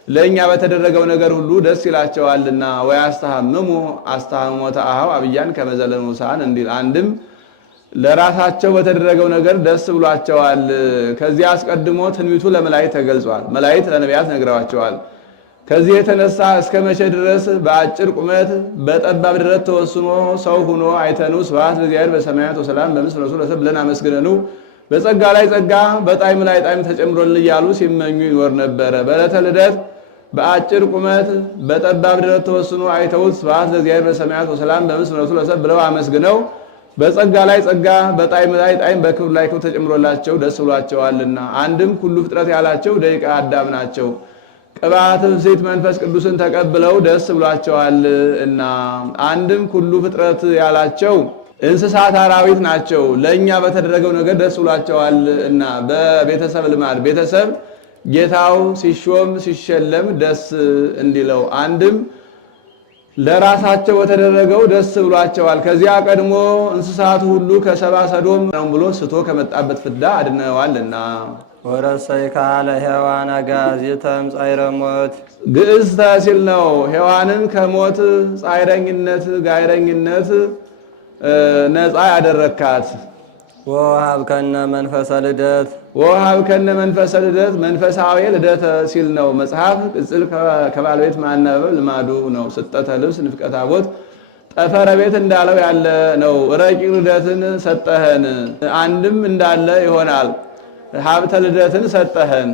ለእኛ በተደረገው ነገር ሁሉ ደስ ይላቸዋልና ወያስተሐምሙ አስተሐምሞተ አኀው አብያን ከመዘለ ንዑሳን እንዲል አንድም ለራሳቸው በተደረገው ነገር ደስ ብሏቸዋል። ከዚህ አስቀድሞ ትንቢቱ ለመላእክት ተገልጿል። መላእክት ለነቢያት ነግረዋቸዋል። ከዚህ የተነሳ እስከ መቼ ድረስ በአጭር ቁመት በጠባብ ድረት ተወስኖ ሰው ሆኖ አይተኑ ስብሐት ለእግዚአብሔር በሰማያት ወሰላም በምስለ ረሱል ለሰብ ብለን አመስግነኑ በጸጋ ላይ ጸጋ በጣዕም ላይ ጣዕም ተጨምሮልን እያሉ ሲመኙ ይኖር ነበረ። በዕለተ ልደት በአጭር ቁመት በጠባብ ድረት ተወስኖ አይተውት ስብሐት ለእግዚአብሔር በሰማያት ወሰላም በምስለ ረሱል ለሰብ ብለው አመስግነው በጸጋ ላይ ጸጋ በጣዕም ላይ ጣዕም በክብር ላይ ክብር ተጨምሮላቸው ደስ ብሏቸዋልና አንድም ሁሉ ፍጥረት ያላቸው ደቂቀ አዳም ናቸው። ቅባት ብእሲት መንፈስ ቅዱስን ተቀብለው ደስ ብሏቸዋል እና አንድም ሁሉ ፍጥረት ያላቸው እንስሳት አራዊት ናቸው። ለእኛ በተደረገው ነገር ደስ ብሏቸዋል እና በቤተሰብ ልማድ ቤተሰብ ጌታው ሲሾም ሲሸለም ደስ እንዲለው አንድም ለራሳቸው በተደረገው ደስ ብሏቸዋል። ከዚያ ቀድሞ እንስሳቱ ሁሉ ከሰባ ሰዶም ነው ብሎ ስቶ ከመጣበት ፍዳ አድነዋልና ወረሰይካ ለሔዋን አጋዕዝተ እምጻዕረ ሞት ግዕዝተ ሲል ነው። ሔዋንን ከሞት ጻዕረኝነት ጋይረኝነት ነፃ ያደረካት። ወወሀብከነ መንፈሰ ልደት ወወሀብከነ መንፈሰ ልደት መንፈሳዊ ልደት ሲል ነው። መጽሐፍ ቅጽል ከባለቤት ማናበብ ልማዱ ነው። ስጠተ ልብስ ንፍቀ ታቦት ጠፈረ ቤት እንዳለው ያለ ነው። ረቂቅ ልደትን ሰጠኸን አንድም እንዳለ ይሆናል። ሀብተ ልደትን ሰጠኸን።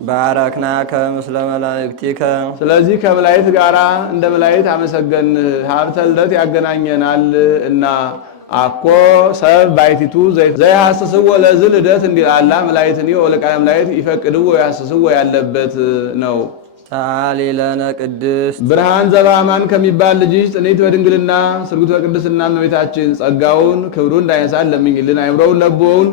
ባረክናከ ምስለ መላእክቲከ ስለዚህ ከመላእክት ጋራ እንደ መላእክት አመሰገን። ሀብተ ልደት ያገናኘናል እና አኮ ሰብ ባይቲቱ ዘይሐስስዎ ለዝል ልደት እንዲል አላ መላእክትኒ ወለቃለ መላእክት ይፈቅድዎ ያሐስስዎ ያለበት ነው። ሰአሊ ለነ ቅድስት ብርሃን ዘበአማን ከሚባል ልጅሽ ጽንዕት በድንግልና ስርጉት በቅድስና እመቤታችን ጸጋውን ክብሩን እንዳይነሳን ለምኝልን። አይምሮውን ለቦውን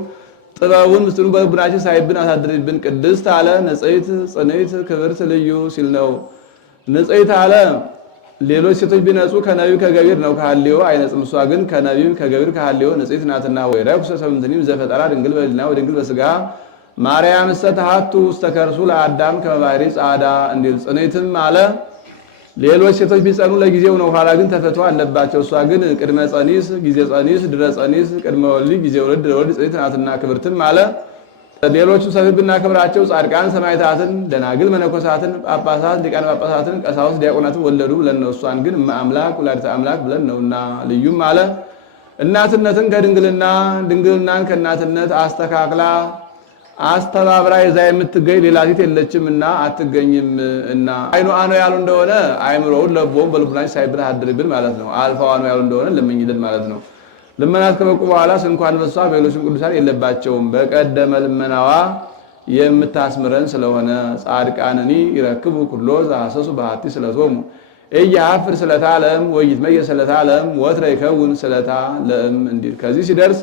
ጥበቡን ምስጢሩን በልቡናችን ሳይብን አሳድሪብን። ቅድስት አለ ንጽሕት ጽንዕት ክብርት ልዩ ሲል ነው። ንጽሕት አለ ሌሎች ሴቶች ቢነጹ ከነቢብ ከገቢር ነው ከሐልዮ አይነጽም። እሷ ግን ከነቢብ ከገቢር ከሐልዮ ንጽሕት ናትና። ወይ ራኩሰ ሰምንትኒም ዘፈጠራ ድንግል በሕሊና ወድንግል በሥጋ ማርያም እሰተሃቱ ውስተ ከርሱ ለአዳም ከመባሕሪ ጻዕዳ እንዲል። ጽንዕትም አለ ሌሎች ሴቶች ቢጸኑ ለጊዜው ነው፣ ኋላ ግን ተፈቶ አለባቸው። እሷ ግን ቅድመ ጸኒስ ጊዜ ጸኒስ ድረ ጸኒስ ቅድመ ወሊድ ጊዜ ወልድ ወልድ ጽንዕት ናትና። ክብርትም አለ ሌሎቹ ሰፊት ብናከብራቸው ጻድቃን ሰማዕታትን ደናግል መነኮሳትን ጳጳሳት ሊቃነ ጳጳሳትን ቀሳውስት ዲያቆናትን ወለዱ ብለን ነው። እሷን ግን እመአምላክ ወላዲተ አምላክ ብለን ነውና። ልዩም አለ እናትነትን ከድንግልና ድንግልናን ከእናትነት አስተካክላ አስተባብራ ይዛ የምትገኝ ሌላ ሴት የለችም እና አትገኝም እና። አይኑ አኖ ያሉ እንደሆነ አይምሮውን ለቦም በልቡናችን ሳይብን አድርብን ማለት ነው። አልፋው አኖ ያሉ እንደሆነ ለምኝልን ማለት ነው። ልመናት ከበቁ በኋላ እንኳን በሷ በሌሎችም ቅዱሳን የለባቸውም። በቀደመ ልመናዋ የምታስምረን ስለሆነ ጻድቃንኒ ይረክቡ ኩሎ ዘሐሰሱ በሐቲ ስለቶሙ እያፍር ስለታ ለም ወይትመየጥ ስለታ ለም ወትረ ይከውን ስለታ ለም እንዲል ከዚህ ሲደርስ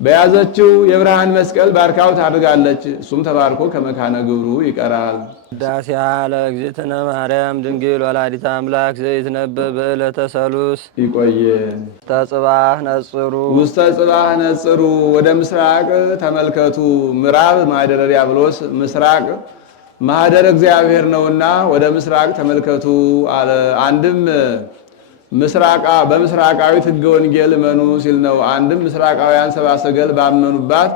በያዘችው የብርሃን መስቀል ባርካው ታድርጋለች። እሱም ተባርኮ ከመካነ ግብሩ ይቀራል። ዳሲያ ለእግዝእትነ ማርያም ድንግል ወላዲተ አምላክ ዘይትነበብ በዕለተ ሰሉስ ይቆየን። ተጽባህ ነጽሩ ውስተ ጽባህ ነጽሩ ወደ ምስራቅ ተመልከቱ። ምዕራብ ማኅደረ ዲያብሎስ ምስራቅ ማኅደረ እግዚአብሔር ነውና ወደ ምስራቅ ተመልከቱ አለ። አንድም በምስራቃዊት ሕገ ወንጌል እመኑ ሲል ነው። አንድም ምስራቃውያን ሰብአ ሰገል ባመኑባት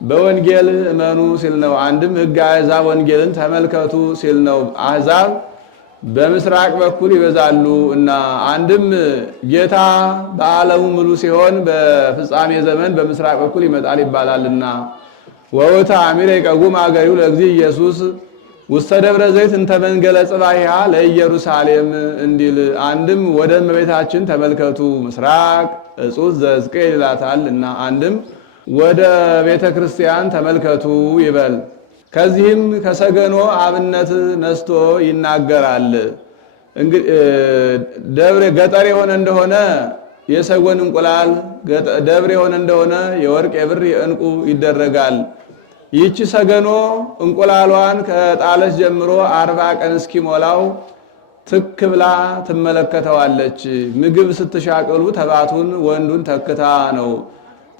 በወንጌል እመኑ ሲል ነው። አንድም ሕገ አሕዛብ ወንጌልን ተመልከቱ ሲል ነው። አሕዛብ በምስራቅ በኩል ይበዛሉ እና አንድም ጌታ በዓለሙ ሙሉ ሲሆን በፍጻሜ ዘመን በምስራቅ በኩል ይመጣል ይባላልና ወውታ አሚረ ይቀጉም አገሪው ለእግዚእ ኢየሱስ ውስተ ደብረ ዘይት እንተ መንገለ ጽባሂሃ ለኢየሩሳሌም እንዲል አንድም ወደ እመቤታችን ተመልከቱ ምስራቅ እጹዝ ዘሕዝቅኤል ይላታል እና አንድም ወደ ቤተ ክርስቲያን ተመልከቱ ይበል። ከዚህም ከሰገኖ አብነት ነስቶ ይናገራል። ደብረ ገጠር የሆነ እንደሆነ የሰጎን እንቁላል፣ ደብር የሆነ እንደሆነ የወርቅ የብር የዕንቁ ይደረጋል። ይህች ሰገኖ እንቁላሏን ከጣለች ጀምሮ 40 ቀን እስኪሞላው ትክ ብላ ትመለከተዋለች። ምግብ ስትሻቅሉ ተባቱን ወንዱን ተክታ ነው።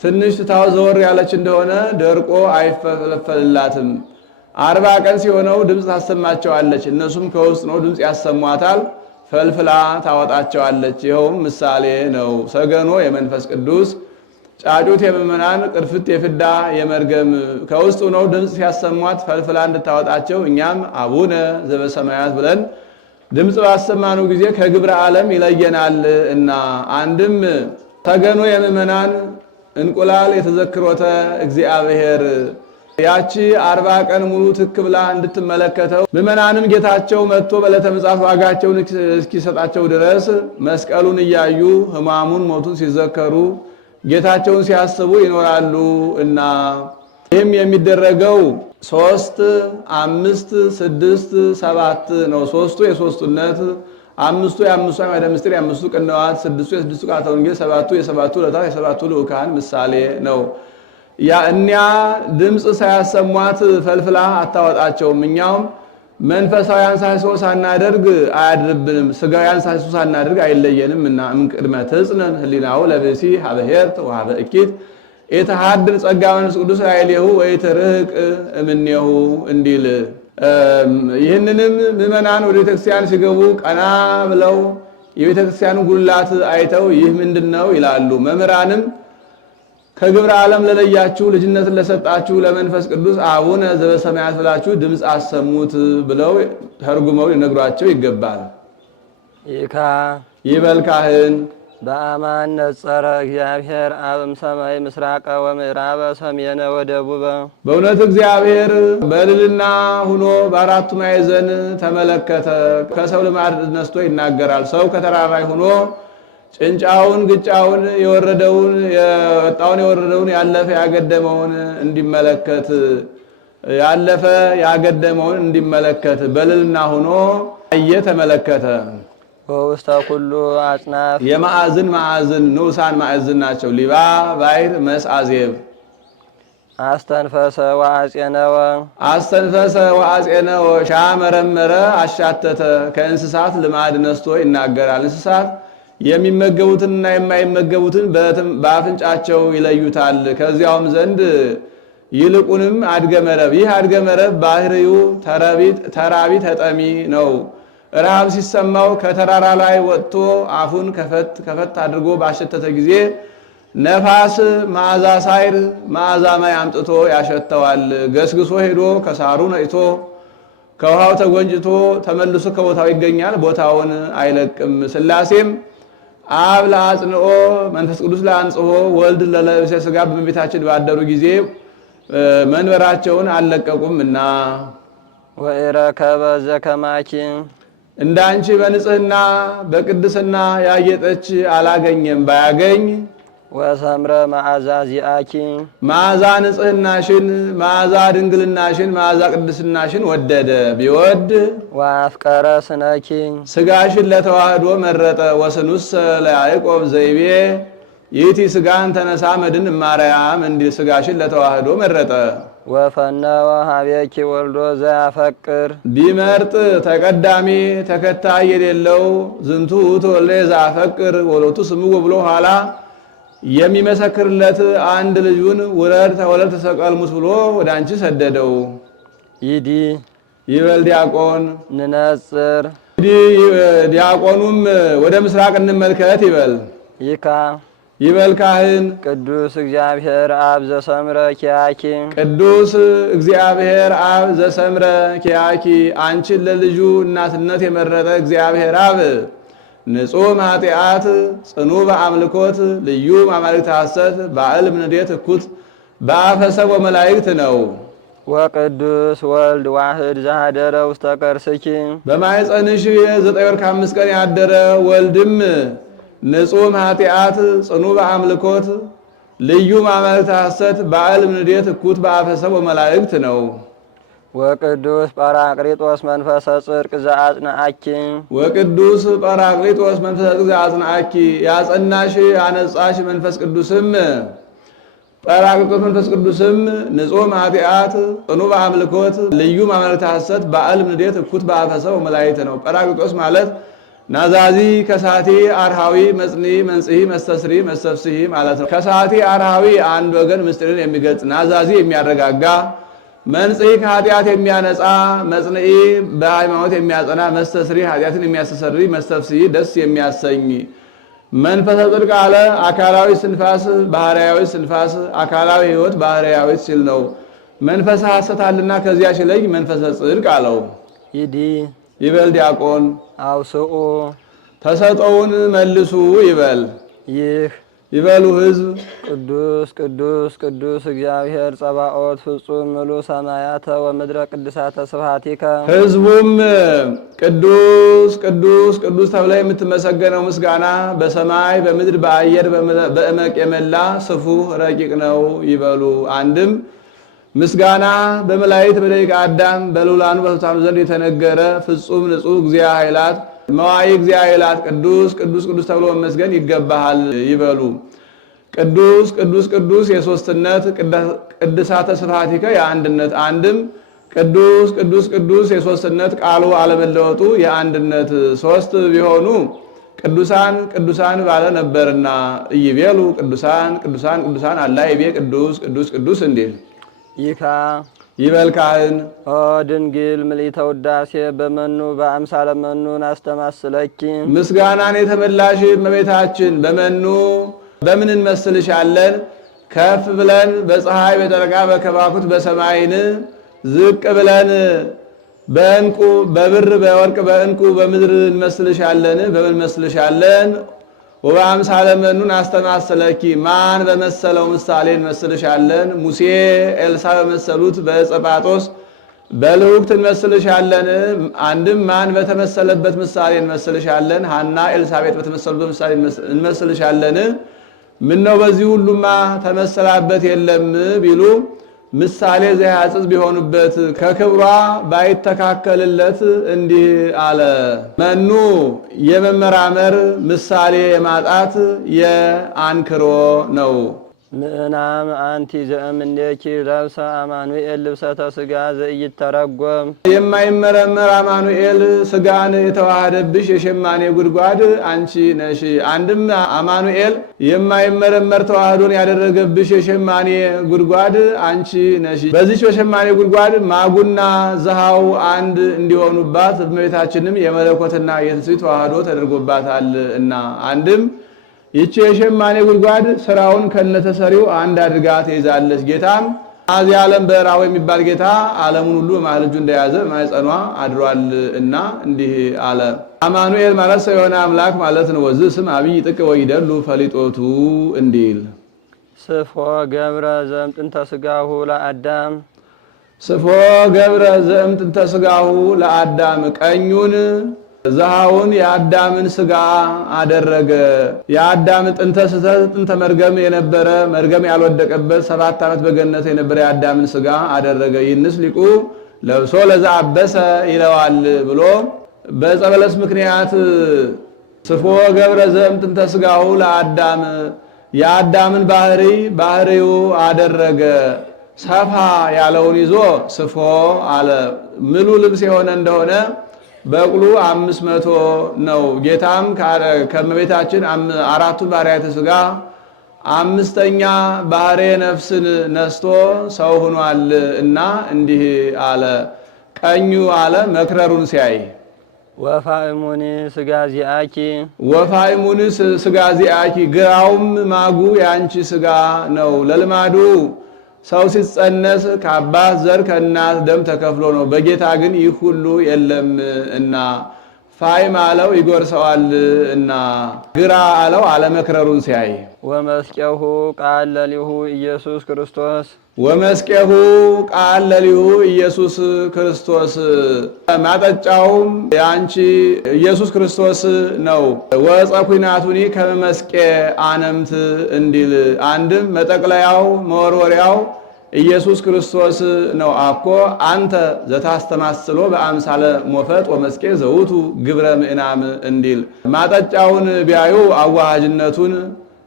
ትንሽ ትታው ዘወር ያለች እንደሆነ ደርቆ አይፈለፈልላትም። 40 ቀን ሲሆነው ድምፅ ታሰማቸዋለች። እነሱም ከውስጥ ነው ድምፅ ያሰሟታል። ፈልፍላ ታወጣቸዋለች። ይኸውም ምሳሌ ነው። ሰገኖ የመንፈስ ቅዱስ፣ ጫጩት የምእመናን፣ ቅርፍት የፍዳ የመርገም ከውስጡ ነው ድምፅ ሲያሰሟት ፈልፍላ እንድታወጣቸው እኛም አቡነ ዘበሰማያት ብለን ድምፅ ባሰማኑ ጊዜ ከግብረ ዓለም ይለየናል እና አንድም ሰገኖ የምእመናን እንቁላል የተዘክሮተ እግዚአብሔር ያቺ 40 ቀን ሙሉ ትክ ብላ እንድትመለከተው ምእመናንም ጌታቸው መጥቶ በዕለተ ምጽአት ዋጋቸውን እስኪሰጣቸው ድረስ መስቀሉን እያዩ ሕማሙን ሞቱን ሲዘከሩ ጌታቸውን ሲያስቡ ይኖራሉ እና ይህም የሚደረገው 3 5 6 7 ነው። 3ቱ የሦስቱነት፣ 5ቱ የአምስቱ አዕማደ ምስጢር የአምስቱ ቅንዋት፣ 6ቱ የስድስቱ ቃላተ ወንጌል፣ 7ቱ የሰባቱ ዕለታት የሰባቱ ልዑካን ምሳሌ ነው። ያ እኒያ ድምፅ ሳያሰሟት ፈልፍላ አታወጣቸውም። እኛውም መንፈሳዊ አንሳሶ ሳናደርግ አያድርብንም፣ ስጋዊ አንሳሶ ሳናደርግ አይለየንም እና እምቅድመ ትጽነን ህሊናው ለብእሲ ሀበ ኄርት ወሀበ እኪት የተሃድር ጸጋ መንፈስ ቅዱስ ኃይሌሁ ወይትርህቅ እምኔሁ እንዲል ይህንንም ምእመናን ወደ ቤተክርስቲያን ሲገቡ ቀና ብለው የቤተክርስቲያንን ጉልላት አይተው ይህ ምንድነው ይላሉ። መምህራንም ከግብረ ዓለም ለለያችሁ ልጅነትን ለሰጣችሁ ለመንፈስ ቅዱስ አቡነ ዘበሰማያት ብላችሁ ድምፅ አሰሙት ብለው ተርጉመው ሊነግሯቸው ይገባል። ይካ ይበል ካህን በአማን ነጸረ እግዚአብሔር አብም ሰማይ ምስራቀ ወምዕራበ ሰሜነ ወደቡበ በእውነት እግዚአብሔር በልልና ሁኖ በአራቱ ማዕዘን ተመለከተ። ከሰው ልማድ ነስቶ ይናገራል። ሰው ከተራራይ ሁኖ ጭንጫውን ግጫውን የወረደውን የወጣውን የወረደውን ያለፈ ያገደመውን እንዲመለከት ያለፈ ያገደመውን እንዲመለከት በልልና ሆኖ ተመለከተ። ወውስተ ኩሉ አጽናፍ የማዕዝን ማዕዝን ንዑሳን ማዕዝን ናቸው። ሊባ ባሕር መስአዜብ አስተንፈሰ ወአጼነወ አስተንፈሰ ወአጼነወ ሻ መረመረ አሻተተ ከእንስሳት ልማድ ነስቶ ይናገራል። እንስሳት የሚመገቡትንና የማይመገቡትን በአፍንጫቸው ይለዩታል። ከዚያውም ዘንድ ይልቁንም አድገመረብ ይህ አድገመረብ ባህሪው ተራቢ ተጠሚ ነው። ረሃብ ሲሰማው ከተራራ ላይ ወጥቶ አፉን ከፈት አድርጎ ባሸተተ ጊዜ ነፋስ መዓዛ ሳይር መዓዛ ማይ አምጥቶ ያሸተዋል። ገስግሶ ሄዶ ከሳሩ ነጭቶ ከውሃው ተጎንጭቶ ተመልሶ ከቦታው ይገኛል። ቦታውን አይለቅም። ሥላሴም አብ ለአጽንኦ መንፈስ ቅዱስ ለአንጽሖ ወልድ ለለብሰ ሥጋ በቤታችን ባደሩ ጊዜ መንበራቸውን አልለቀቁምና ወኢረከበ ዘከማኪ እንዳንቺ በንጽህና በቅድስና ያጌጠች አላገኘም። ባያገኝ ወሰምረ መዓዛ ዚአኪ መዓዛ ንጽህናሽን፣ መዓዛ ድንግልናሽን፣ መዓዛ ቅድስናሽን ወደደ። ቢወድ ወአፍቀረ ስነኪ ስጋሽን ለተዋህዶ መረጠ። ወስኑሰ ለያዕቆብ ዘይቤ ይእቲ ስጋን ተነሳ መድን ማርያም እንዲል ስጋሽን ለተዋህዶ መረጠ። ወፈነወ ሀቤኪ ወልዶ ዘያፈቅር ቢመርጥ ተቀዳሚ ተከታይ የሌለው ዝንቱ ውእቱ ወልደ ዘያፈቅር ወሎቱ ስምዖ ብሎ ኋላ የሚመሰክርለት አንድ ልጁን ውረድ ተወለድ ተሰቀል ሙት ብሎ ወደ አንቺ ሰደደው። ይዲ ይበል ዲያቆን ንነጽር ዲያቆኑም ወደ ምስራቅ እንመልከት ይበል። ይካ ይበል ካህን ቅዱስ እግዚአብሔር አብ ዘሰምረ ኪያኪ ቅዱስ እግዚአብሔር አብ ዘሰምረ ኪያኪ አንቺን ለልጁ እናትነት የመረጠ እግዚአብሔር አብ ንጹሕ ኃጢአት ጽኑ በአምልኮት ልዩ አማልክት ሐሰት በዕልም ንዴት እኩት በአፈሰብ ወመላእክት ነው። ወቅዱስ ወልድ ዋህድ ዘሃደረ ውስተ ከርስኪ በማኅፀንሽ 9 ወር ከ5 ቀን ያደረ ወልድም ንጹሕ ኃጢአት ጽኑ በአምልኮት ልዩ አማልክት ሐሰት በዕልም ንዴት እኩት በአፈሰብ ወመላእክት ነው። ወቅዱስ ጳራቅሊጦስ መንፈሰ ጽድቅ ዘአጽንዓኪ ወቅዱስ ጳራቅሊጦስ መንፈሰ ጽድቅ ዘአጽንዓኪ ያጸናሽ ያነጻሽ መንፈስ ቅዱስም ጳራቅሊጦስ መንፈስ ቅዱስም ንጹሕ ኃጢአት ጽኑ በአምልኮት ልዩ አማልክት ሐሰት በዕልም ንዴት እኩት በአፈሰብ ወመላእክት ነው። ጳራቅሊጦስ ማለት ናዛዚ ከሳቲ አርሃዊ መጽኒ መንጽሂ መስተስሪ መስተፍስሂ ማለት ነው። ከሳቲ አርሃዊ አንድ ወገን ምስጢርን የሚገልጽ ናዛዚ የሚያረጋጋ መንጽሂ ከኃጢአት የሚያነጻ መጽንዒ በሃይማኖት የሚያጸና መስተስሪ ኃጢአትን የሚያስተሰርይ መስተፍስሂ ደስ የሚያሰኝ መንፈሰ ጽድቅ አለ። አካላዊ ስንፋስ ባህርያዊ ስንፋስ አካላዊ ሕይወት ባህርያዊ ሲል ነው። መንፈሰ ሐሰት አለና ከዚያ ሲለይ መንፈሰ ጽድቅ አለው። ይዲ ይበል ዲያቆን አውስኡ ተሰጠውን መልሱ ይበል። ይህ ይበሉ ሕዝብ ቅዱስ ቅዱስ ቅዱስ እግዚአብሔር ጸባኦት ፍጹም ምሉ ሰማያተ ወምድረ ቅድሳተ ስብሐቲከ ሕዝቡም ቅዱስ ቅዱስ ቅዱስ ተብላ የምትመሰገነው ምስጋና በሰማይ በምድር በአየር በእመቅ የመላ ስፉህ ረቂቅ ነው ይበሉ። አንድም ምስጋና በመላእክት በደቂቀ አዳም በልዑላኑ በትሑታኑ ዘንድ የተነገረ ፍጹም ንጹሕ እግዚአ ኃይላት መዋዕይ እግዚአ ኃይላት ቅዱስ ቅዱስ ቅዱስ ተብሎ መመስገን ይገባሃል ይበሉ። ቅዱስ ቅዱስ ቅዱስ የሶስትነት ቅድሳተ ስብሐቲከ የአንድነት አንድም ቅዱስ ቅዱስ ቅዱስ የሶስትነት ቃሉ አለመለወጡ የአንድነት ሶስት ቢሆኑ ቅዱሳን ቅዱሳን ባለ ነበርና ኢይቤሉ ቅዱሳን ቅዱሳን ቅዱሳን አላ ይቤ ቅዱስ ቅዱስ ቅዱስ እንዲል ይካ ይበል ካህን ኦ ድንግል ምልዕተ ውዳሴ በመኑ በአምሳለ መኑን አስተማስለኪ ምስጋናን የተመላሽ እመቤታችን በመኑ በምን እንመስልሻለን? ከፍ ብለን በፀሐይ በጨረቃ በከዋክብት በሰማይን ዝቅ ብለን በእንቁ በብር በወርቅ በእንቁ በምድር እንመስልሻለን? በምን እንመስልሻለን? ወበአምሳለ መኑን አስተማስለኪ ማን በመሰለው ምሳሌ እንመስልሻለን? ሙሴ ኤልሳ በመሰሉት በጸጳጦስ በልዑክት እንመስልሻለን? አንድም ማን በተመሰለበት ምሳሌ እንመስልሻለን? ሐና ኤልሳቤጥ በተመሰሉበት ምሳሌ እንመስልሻለን? ምነው በዚህ ሁሉማ ተመሰላበት የለም ቢሉ ምሳሌ ዘያጽዝ ቢሆኑበት ከክብሯ ባይተካከልለት እንዲህ አለ። መኑ የመመራመር ምሳሌ የማጣት የአንክሮ ነው። ምእናም አንቲ ዘእምኔኪ ለብሰ አማኑኤል ልብሰተ ሥጋ ዘኢይተረጎም የማይመረመር አማኑኤል ሥጋን የተዋሃደብሽ የሸማኔ ጉድጓድ አንቺ ነሽ። አንድም አማኑኤል የማይመረመር ተዋህዶን ያደረገብሽ የሸማኔ ጉድጓድ አንቺ ነሽ። በዚች በሸማኔ ጉድጓድ ማጉና ዘሃው አንድ እንዲሆኑባት እመቤታችንም የመለኮትና የትስብእት ተዋህዶ ተደርጎባታል እና አንድም ይቺ የሸማኔ ጉድጓድ ስራውን ከነተሰሪው አንድ አድርጋ ትይዛለች። ጌታም አዚህ ዓለም በራው የሚባል ጌታ ዓለሙን ሁሉ በመሃል እጁ እንደያዘ ማኅፀኗ አድሯል እና እንዲህ አለ። አማኑኤል ማለት ሰው የሆነ አምላክ ማለት ነው። ወዝ ስም አብይ ጥቅ ወይደሉ ፈሊጦቱ እንዲል ስፎ ገብረ ዘእምጥንተ ሥጋሁ ለአዳም ስፎ ገብረ ዘእምጥንተ ሥጋሁ ለአዳም ቀኙን ዘሃውን የአዳምን ስጋ አደረገ። የአዳም ጥንተ ስህተት ጥንተ መርገም የነበረ መርገም ያልወደቀበት 7 ዓመት በገነት የነበረ የአዳምን ስጋ አደረገ። ይህንስ ሊቁ ለብሶ ለዛ አበሰ ይለዋል ብሎ በዕፀ በለስ ምክንያት ስፎ ገብረ ዘእም ጥንተ ስጋሁ ለአዳም የአዳምን ባህሪው አደረገ። ሰፋ ያለውን ይዞ ስፎ አለ። ምሉ ልብስ የሆነ እንደሆነ በቅሉ 500 ነው። ጌታም ከመቤታችን 4ቱ ባህርያተ ሥጋ 5ኛ ባህሬ ነፍስን ነስቶ ሰው ሆኗል እና እንዲህ አለ። ቀኙ አለ መክረሩን ሲያይ ወፋእሙኒ ስጋ ዚአኪ ወፋእሙኒ ስጋ ዚአኪ ግራውም ማጉ ያንቺ ስጋ ነው። ለልማዱ ሰው ሲጸነስ ከአባት ዘር ከእናት ደም ተከፍሎ ነው። በጌታ ግን ይህ ሁሉ የለም እና ፋይም አለው ይጎርሰዋል እና ግራ አለው አለመክረሩን ሲያይ ወመስቀሁ ቃል ለሊሁ ኢየሱስ ክርስቶስ ወመስቀሁ ቃል ለሊሁ ኢየሱስ ክርስቶስ ማጠጫውም ያንቺ ኢየሱስ ክርስቶስ ነው። ወፀኩናቱኒ ከመመስቄ አነምት እንዲል አንድም መጠቅለያው መወርወሪያው ኢየሱስ ክርስቶስ ነው። አኮ አንተ ዘታስተማስሎ በአምሳለ ሞፈጥ ወመስቄ ዘውቱ ግብረ ምዕናም እንዲል ማጠጫውን ቢያዩ አዋሃጅነቱን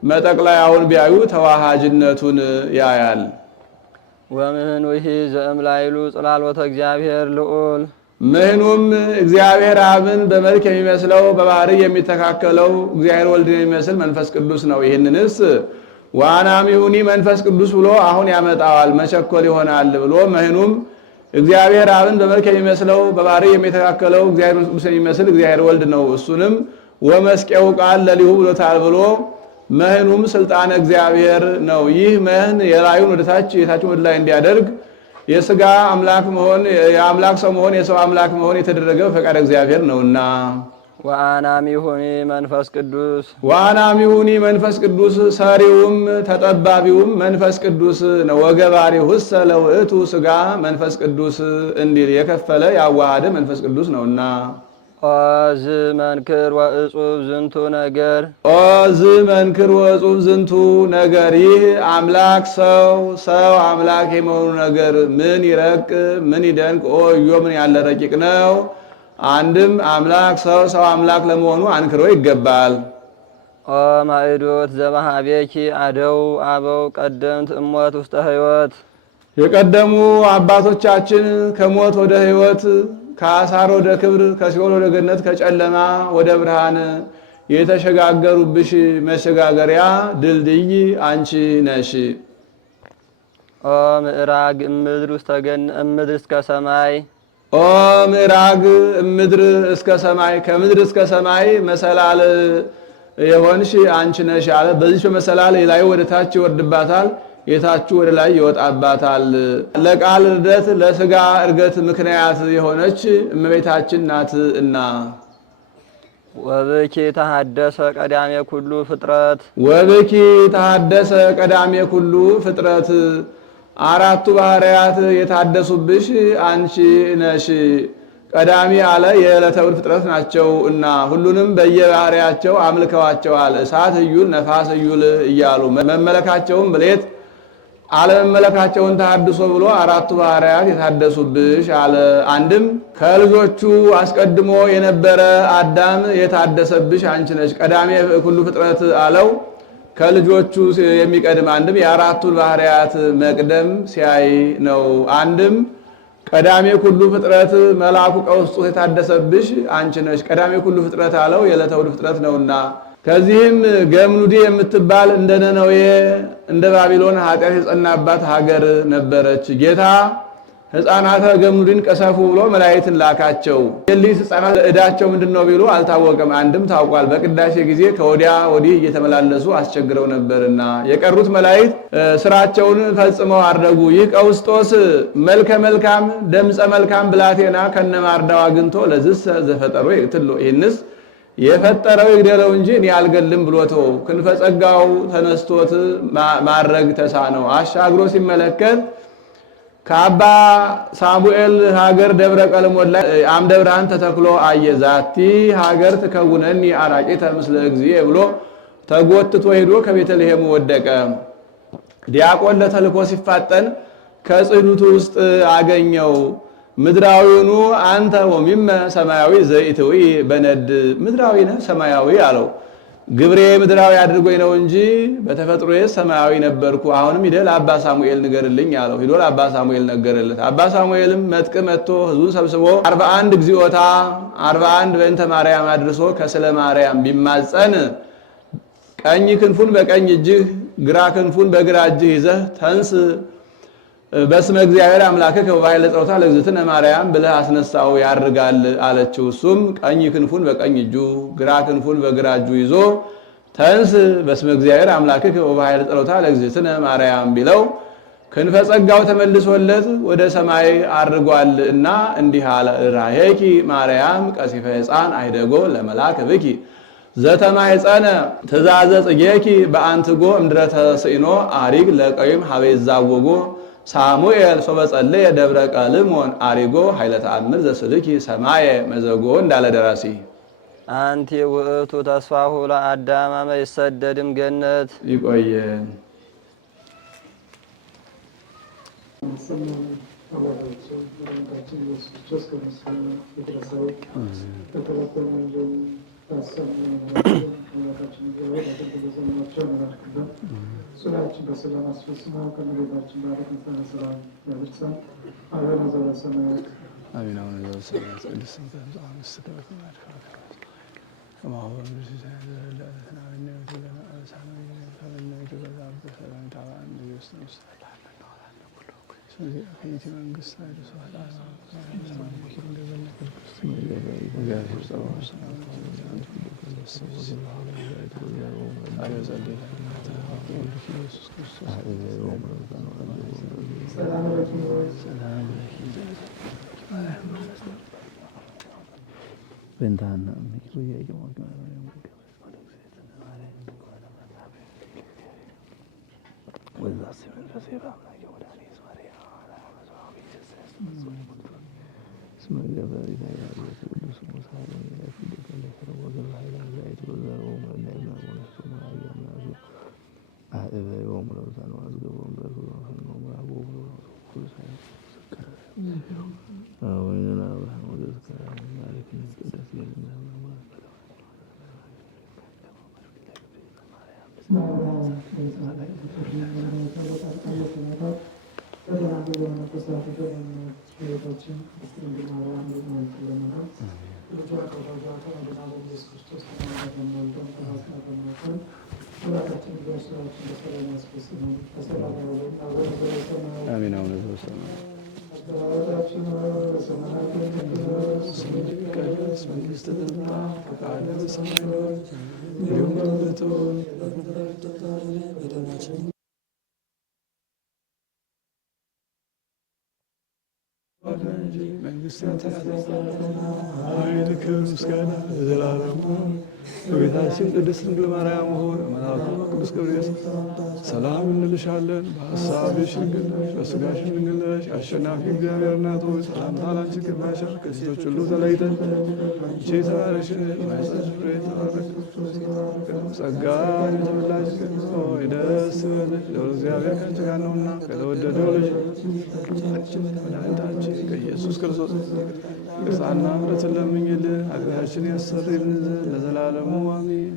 መጠቅለያውን ቢያዩ ተዋሃጅነቱን ያያል። ወምህኑሂ ዘእምላይሉ ጽላሎተ እግዚአብሔር ልዑል ምህኑም እግዚአብሔር አብን በመልክ የሚመስለው በባህሪ የሚተካከለው እግዚአብሔር ወልድን የሚመስል መንፈስ ቅዱስ ነው። ይህንንስ ዋናሚሁኒ መንፈስ ቅዱስ ብሎ አሁን ያመጣዋል። መቸኮል ይሆናል ብሎ ምህኑም እግዚአብሔር አብን በመልክ የሚመስለው በባህሪ የሚተካከለው እግዚአብሔር መንፈስ ቅዱስ የሚመስል እግዚአብሔር ወልድ ነው። እሱንም ወመስቀው ቃል ለሊሁ ብሎታል ብሎ መህኑም ስልጣነ እግዚአብሔር ነው። ይህ መህን የላዩን ወደታች የታችን ወደ ላይ እንዲያደርግ የሥጋ አምላክ መሆን የአምላክ ሰው መሆን የሰው አምላክ መሆን የተደረገው ፈቃድ እግዚአብሔር ነውና ወአናሚሁኒ መንፈስ ቅዱስ ወአናሚሁኒ መንፈስ ቅዱስ ሰሪውም ተጠባቢውም መንፈስ ቅዱስ ነው። ወገባሪሁሰ ለውእቱ ሥጋ መንፈስ ቅዱስ እንዲል የከፈለ ያዋሃደ መንፈስ ቅዱስ ነውና ኦዝ መንክር ወእጹብ ዝንቱ ነገር ኦዝ መንክር ወእጹብ ዝንቱ ነገር ይህ አምላክ ሰው አምላክ የመሆኑ ነገር ምን ይረቅ ምን ይደንቅ ኦዮ ምን ያለ ረቂቅ ነው። አንድም አምላክ ሰው አምላክ ለመሆኑ አንክሮ ይገባል። ኦ ማዕዶት ዘመሃቤኪ አደው አበው ቀደምት እሞት ውስተ ሕይወት የቀደሙ አባቶቻችን ከሞት ወደ ሕይወት ከአሳር ወደ ክብር ከሲኦል ወደ ገነት ከጨለማ ወደ ብርሃን የተሸጋገሩብሽ መሸጋገሪያ ድልድይ አንቺ ነሽ። ኦ ምዕራግ እምድር ውስተ እምድር እስከ ሰማይ ኦ ምዕራግ እምድር እስከ ሰማይ ከምድር እስከ ሰማይ መሰላል የሆንሽ አንቺ ነሽ አለ። በዚህ በመሰላል የላዩ ወደ ታች ይወርድባታል የታችሁ ወደ ላይ ይወጣባታል። ለቃል እርገት ለሥጋ እርገት ምክንያት የሆነች እመቤታችን ናት እና ወብኪ ተሐደሰ ቀዳሜ ኩሉ ፍጥረት ወብኪ ተሐደሰ ቀዳሜ ኩሉ ፍጥረት አራቱ ባህርያት የታደሱብሽ አንቺ ነሽ። ቀዳሚ አለ የዕለተ እሑድ ፍጥረት ናቸው እና ሁሉንም በየባህሪያቸው አምልከዋቸዋል። እሳት እዩል ነፋስ እዩል እያሉ መመለካቸውን ብሌት አለመመለካቸውን ተሐድሶ ብሎ አራቱ ባህርያት የታደሱብሽ አለ። አንድም ከልጆቹ አስቀድሞ የነበረ አዳም የታደሰብሽ አንቺ ነሽ። ቀዳሜ ኩሉ ፍጥረት አለው ከልጆቹ የሚቀድም አንድም የአራቱን ባህርያት መቅደም ሲያይ ነው። አንድም ቀዳሜ ኩሉ ፍጥረት መልአኩ ቀውስጡ የታደሰብሽ አንቺ ነሽ። ቀዳሜ ኩሉ ፍጥረት አለው የዕለተ እሑድ ፍጥረት ነውና ከዚህም ገምኑዲ የምትባል እንደ ነነዌ እንደ ባቢሎን ኃጢአት የጸናባት ሀገር ነበረች። ጌታ ሕፃናተ ገምኑዲን ቀሰፉ ብሎ መላእክትን ላካቸው። የሊት ሕፃናት ዕዳቸው ምንድነው ቢሉ አልታወቀም። አንድም ታውቋል። በቅዳሴ ጊዜ ከወዲያ ወዲህ እየተመላለሱ አስቸግረው ነበርና የቀሩት መላእክት ስራቸውን ፈጽመው አረጉ። ይህ ቀውስጦስ መልከ መልካም ደምፀ መልካም ብላቴና ከነማርዳው አግኝቶ ለዝሰ ዘፈጠሮ ይቅትሎ ይህንስ የፈጠረው ይግደለው እንጂ እኔ አልገልም ብሎተው ክንፈ ጸጋው ተነስቶት ማረግ ተሳነው። አሻግሮ ሲመለከት ከአባ ሳሙኤል ሀገር ደብረ ቀለሞን ላይ አምደ ብርሃን ተተክሎ አየ። ዛቲ ሀገር ትከውነኒ አራቂተ ምስለ እግዚእ ብሎ ተጎትቶ ሄዶ ከቤተልሔም ወደቀ። ዲያቆን ለተልኮ ሲፋጠን ከጽሕሉቱ ውስጥ አገኘው። ምድራዊኑ አንተ ወሚመ ሰማያዊ ዘይትዊ በነድ ምድራዊ ነህ ሰማያዊ አለው። ግብሬ ምድራዊ አድርጎኝ ነው እንጂ በተፈጥሮዬ ሰማያዊ ነበርኩ። አሁንም ሂደህ ለአባ ሳሙኤል ንገርልኝ አለው። ሂዶ ለአባ ሳሙኤል ነገረለት። አባ ሳሙኤልም መጥቅ መጥቶ ሕዝቡን ሰብስቦ 41 እግዚኦታ 41 በእንተ ማርያም አድርሶ ከስለ ማርያም ቢማጸን ቀኝ ክንፉን በቀኝ እጅህ ግራ ክንፉን በግራ እጅህ ይዘህ ተንስ በስመ እግዚአብሔር አምላክህ ወበኃይለ ጸሎታ ለእግዝእትነ ማርያም ብለህ አስነሳው ያርጋል አለችው። እሱም ቀኝ ክንፉን በቀኝ እጁ ግራ ክንፉን በግራ እጁ ይዞ ተንስ በስመ እግዚአብሔር አምላክህ ወበኃይለ ጸሎታ ለእግዝእትነ ማርያም ቢለው ክንፈ ጸጋው ተመልሶለት ወደ ሰማይ አርጓል እና እንዲህ አለ። ራሄኪ ማርያም ቀሲፈ ሕፃን አይደጎ ለመላክ ብኪ ዘተማሕፀነ ትእዛዘ ጽጌኪ በአንትጎ እምድረተ ስኢኖ አሪግ ለቀዊም ሀቤዛወጎ ሳሙኤል ሶበጸለየ ደብረ ቀልሞን አሪጎ ኃይለ ተአምር ዘስልኪ ሰማየ መዘጎ እንዳለ ደራሲ። አንቲ ውእቱ ተስፋሁ ለአዳም አመ ይሰደድም ገነት። ይቆየን። ሱላችን በሰላም አስፈጽሞ ከመሬታችን ባረከን ሰላም ያድርሰን። አቡነ ዘበሰማያት አሜን። አቡነ ዘበሰማያት ቅዱስ ስምከ ትምጻእ መንግሥትከ ከማሁ በምድር አሜን። አቡነ ዘበሰማያት ቅዱስ መንግሥትህ ትምጣ ፈቃድህ በሰማይ እንደሆነች እንዲሁም በምድር ትሁን። መንግሥትህን ታድርግና ኃይል፣ ክብር፣ ምስጋና ለዘላለሙ። በቤታችን ቅድስት ድንግል ማርያም ሆይ መልአኩ ቅዱስ ገብርኤል ሰላም እንልሻለን። በሐሳብሽ ድንግል ነሽ፣ በሥጋሽም ድንግል ነሽ። አሸናፊ እግዚአብሔር እናት ሆይ ሰላምታ ላንቺ ይገባሻል። ከሴቶች ሁሉ ተለይተሽ አንቺ የተባረክሽ ነሽ፣ የማኅፀንሽ ፍሬ የተባረከ ነው። ጸጋን የተመላሽ ቅድስት ሆይ ደስ ይበልሽ፣ ልዑል እግዚአብሔር ከአንቺ ጋር ነውና ከተወደደው ልጅ መድኃኒታችን ከኢየሱስ ክርስቶስ ይቅርታና ምሕረትን ለምኝልን ኃጢአታችንን ያስተሰርይልን ዘንድ ለዘላለሙ አሜን።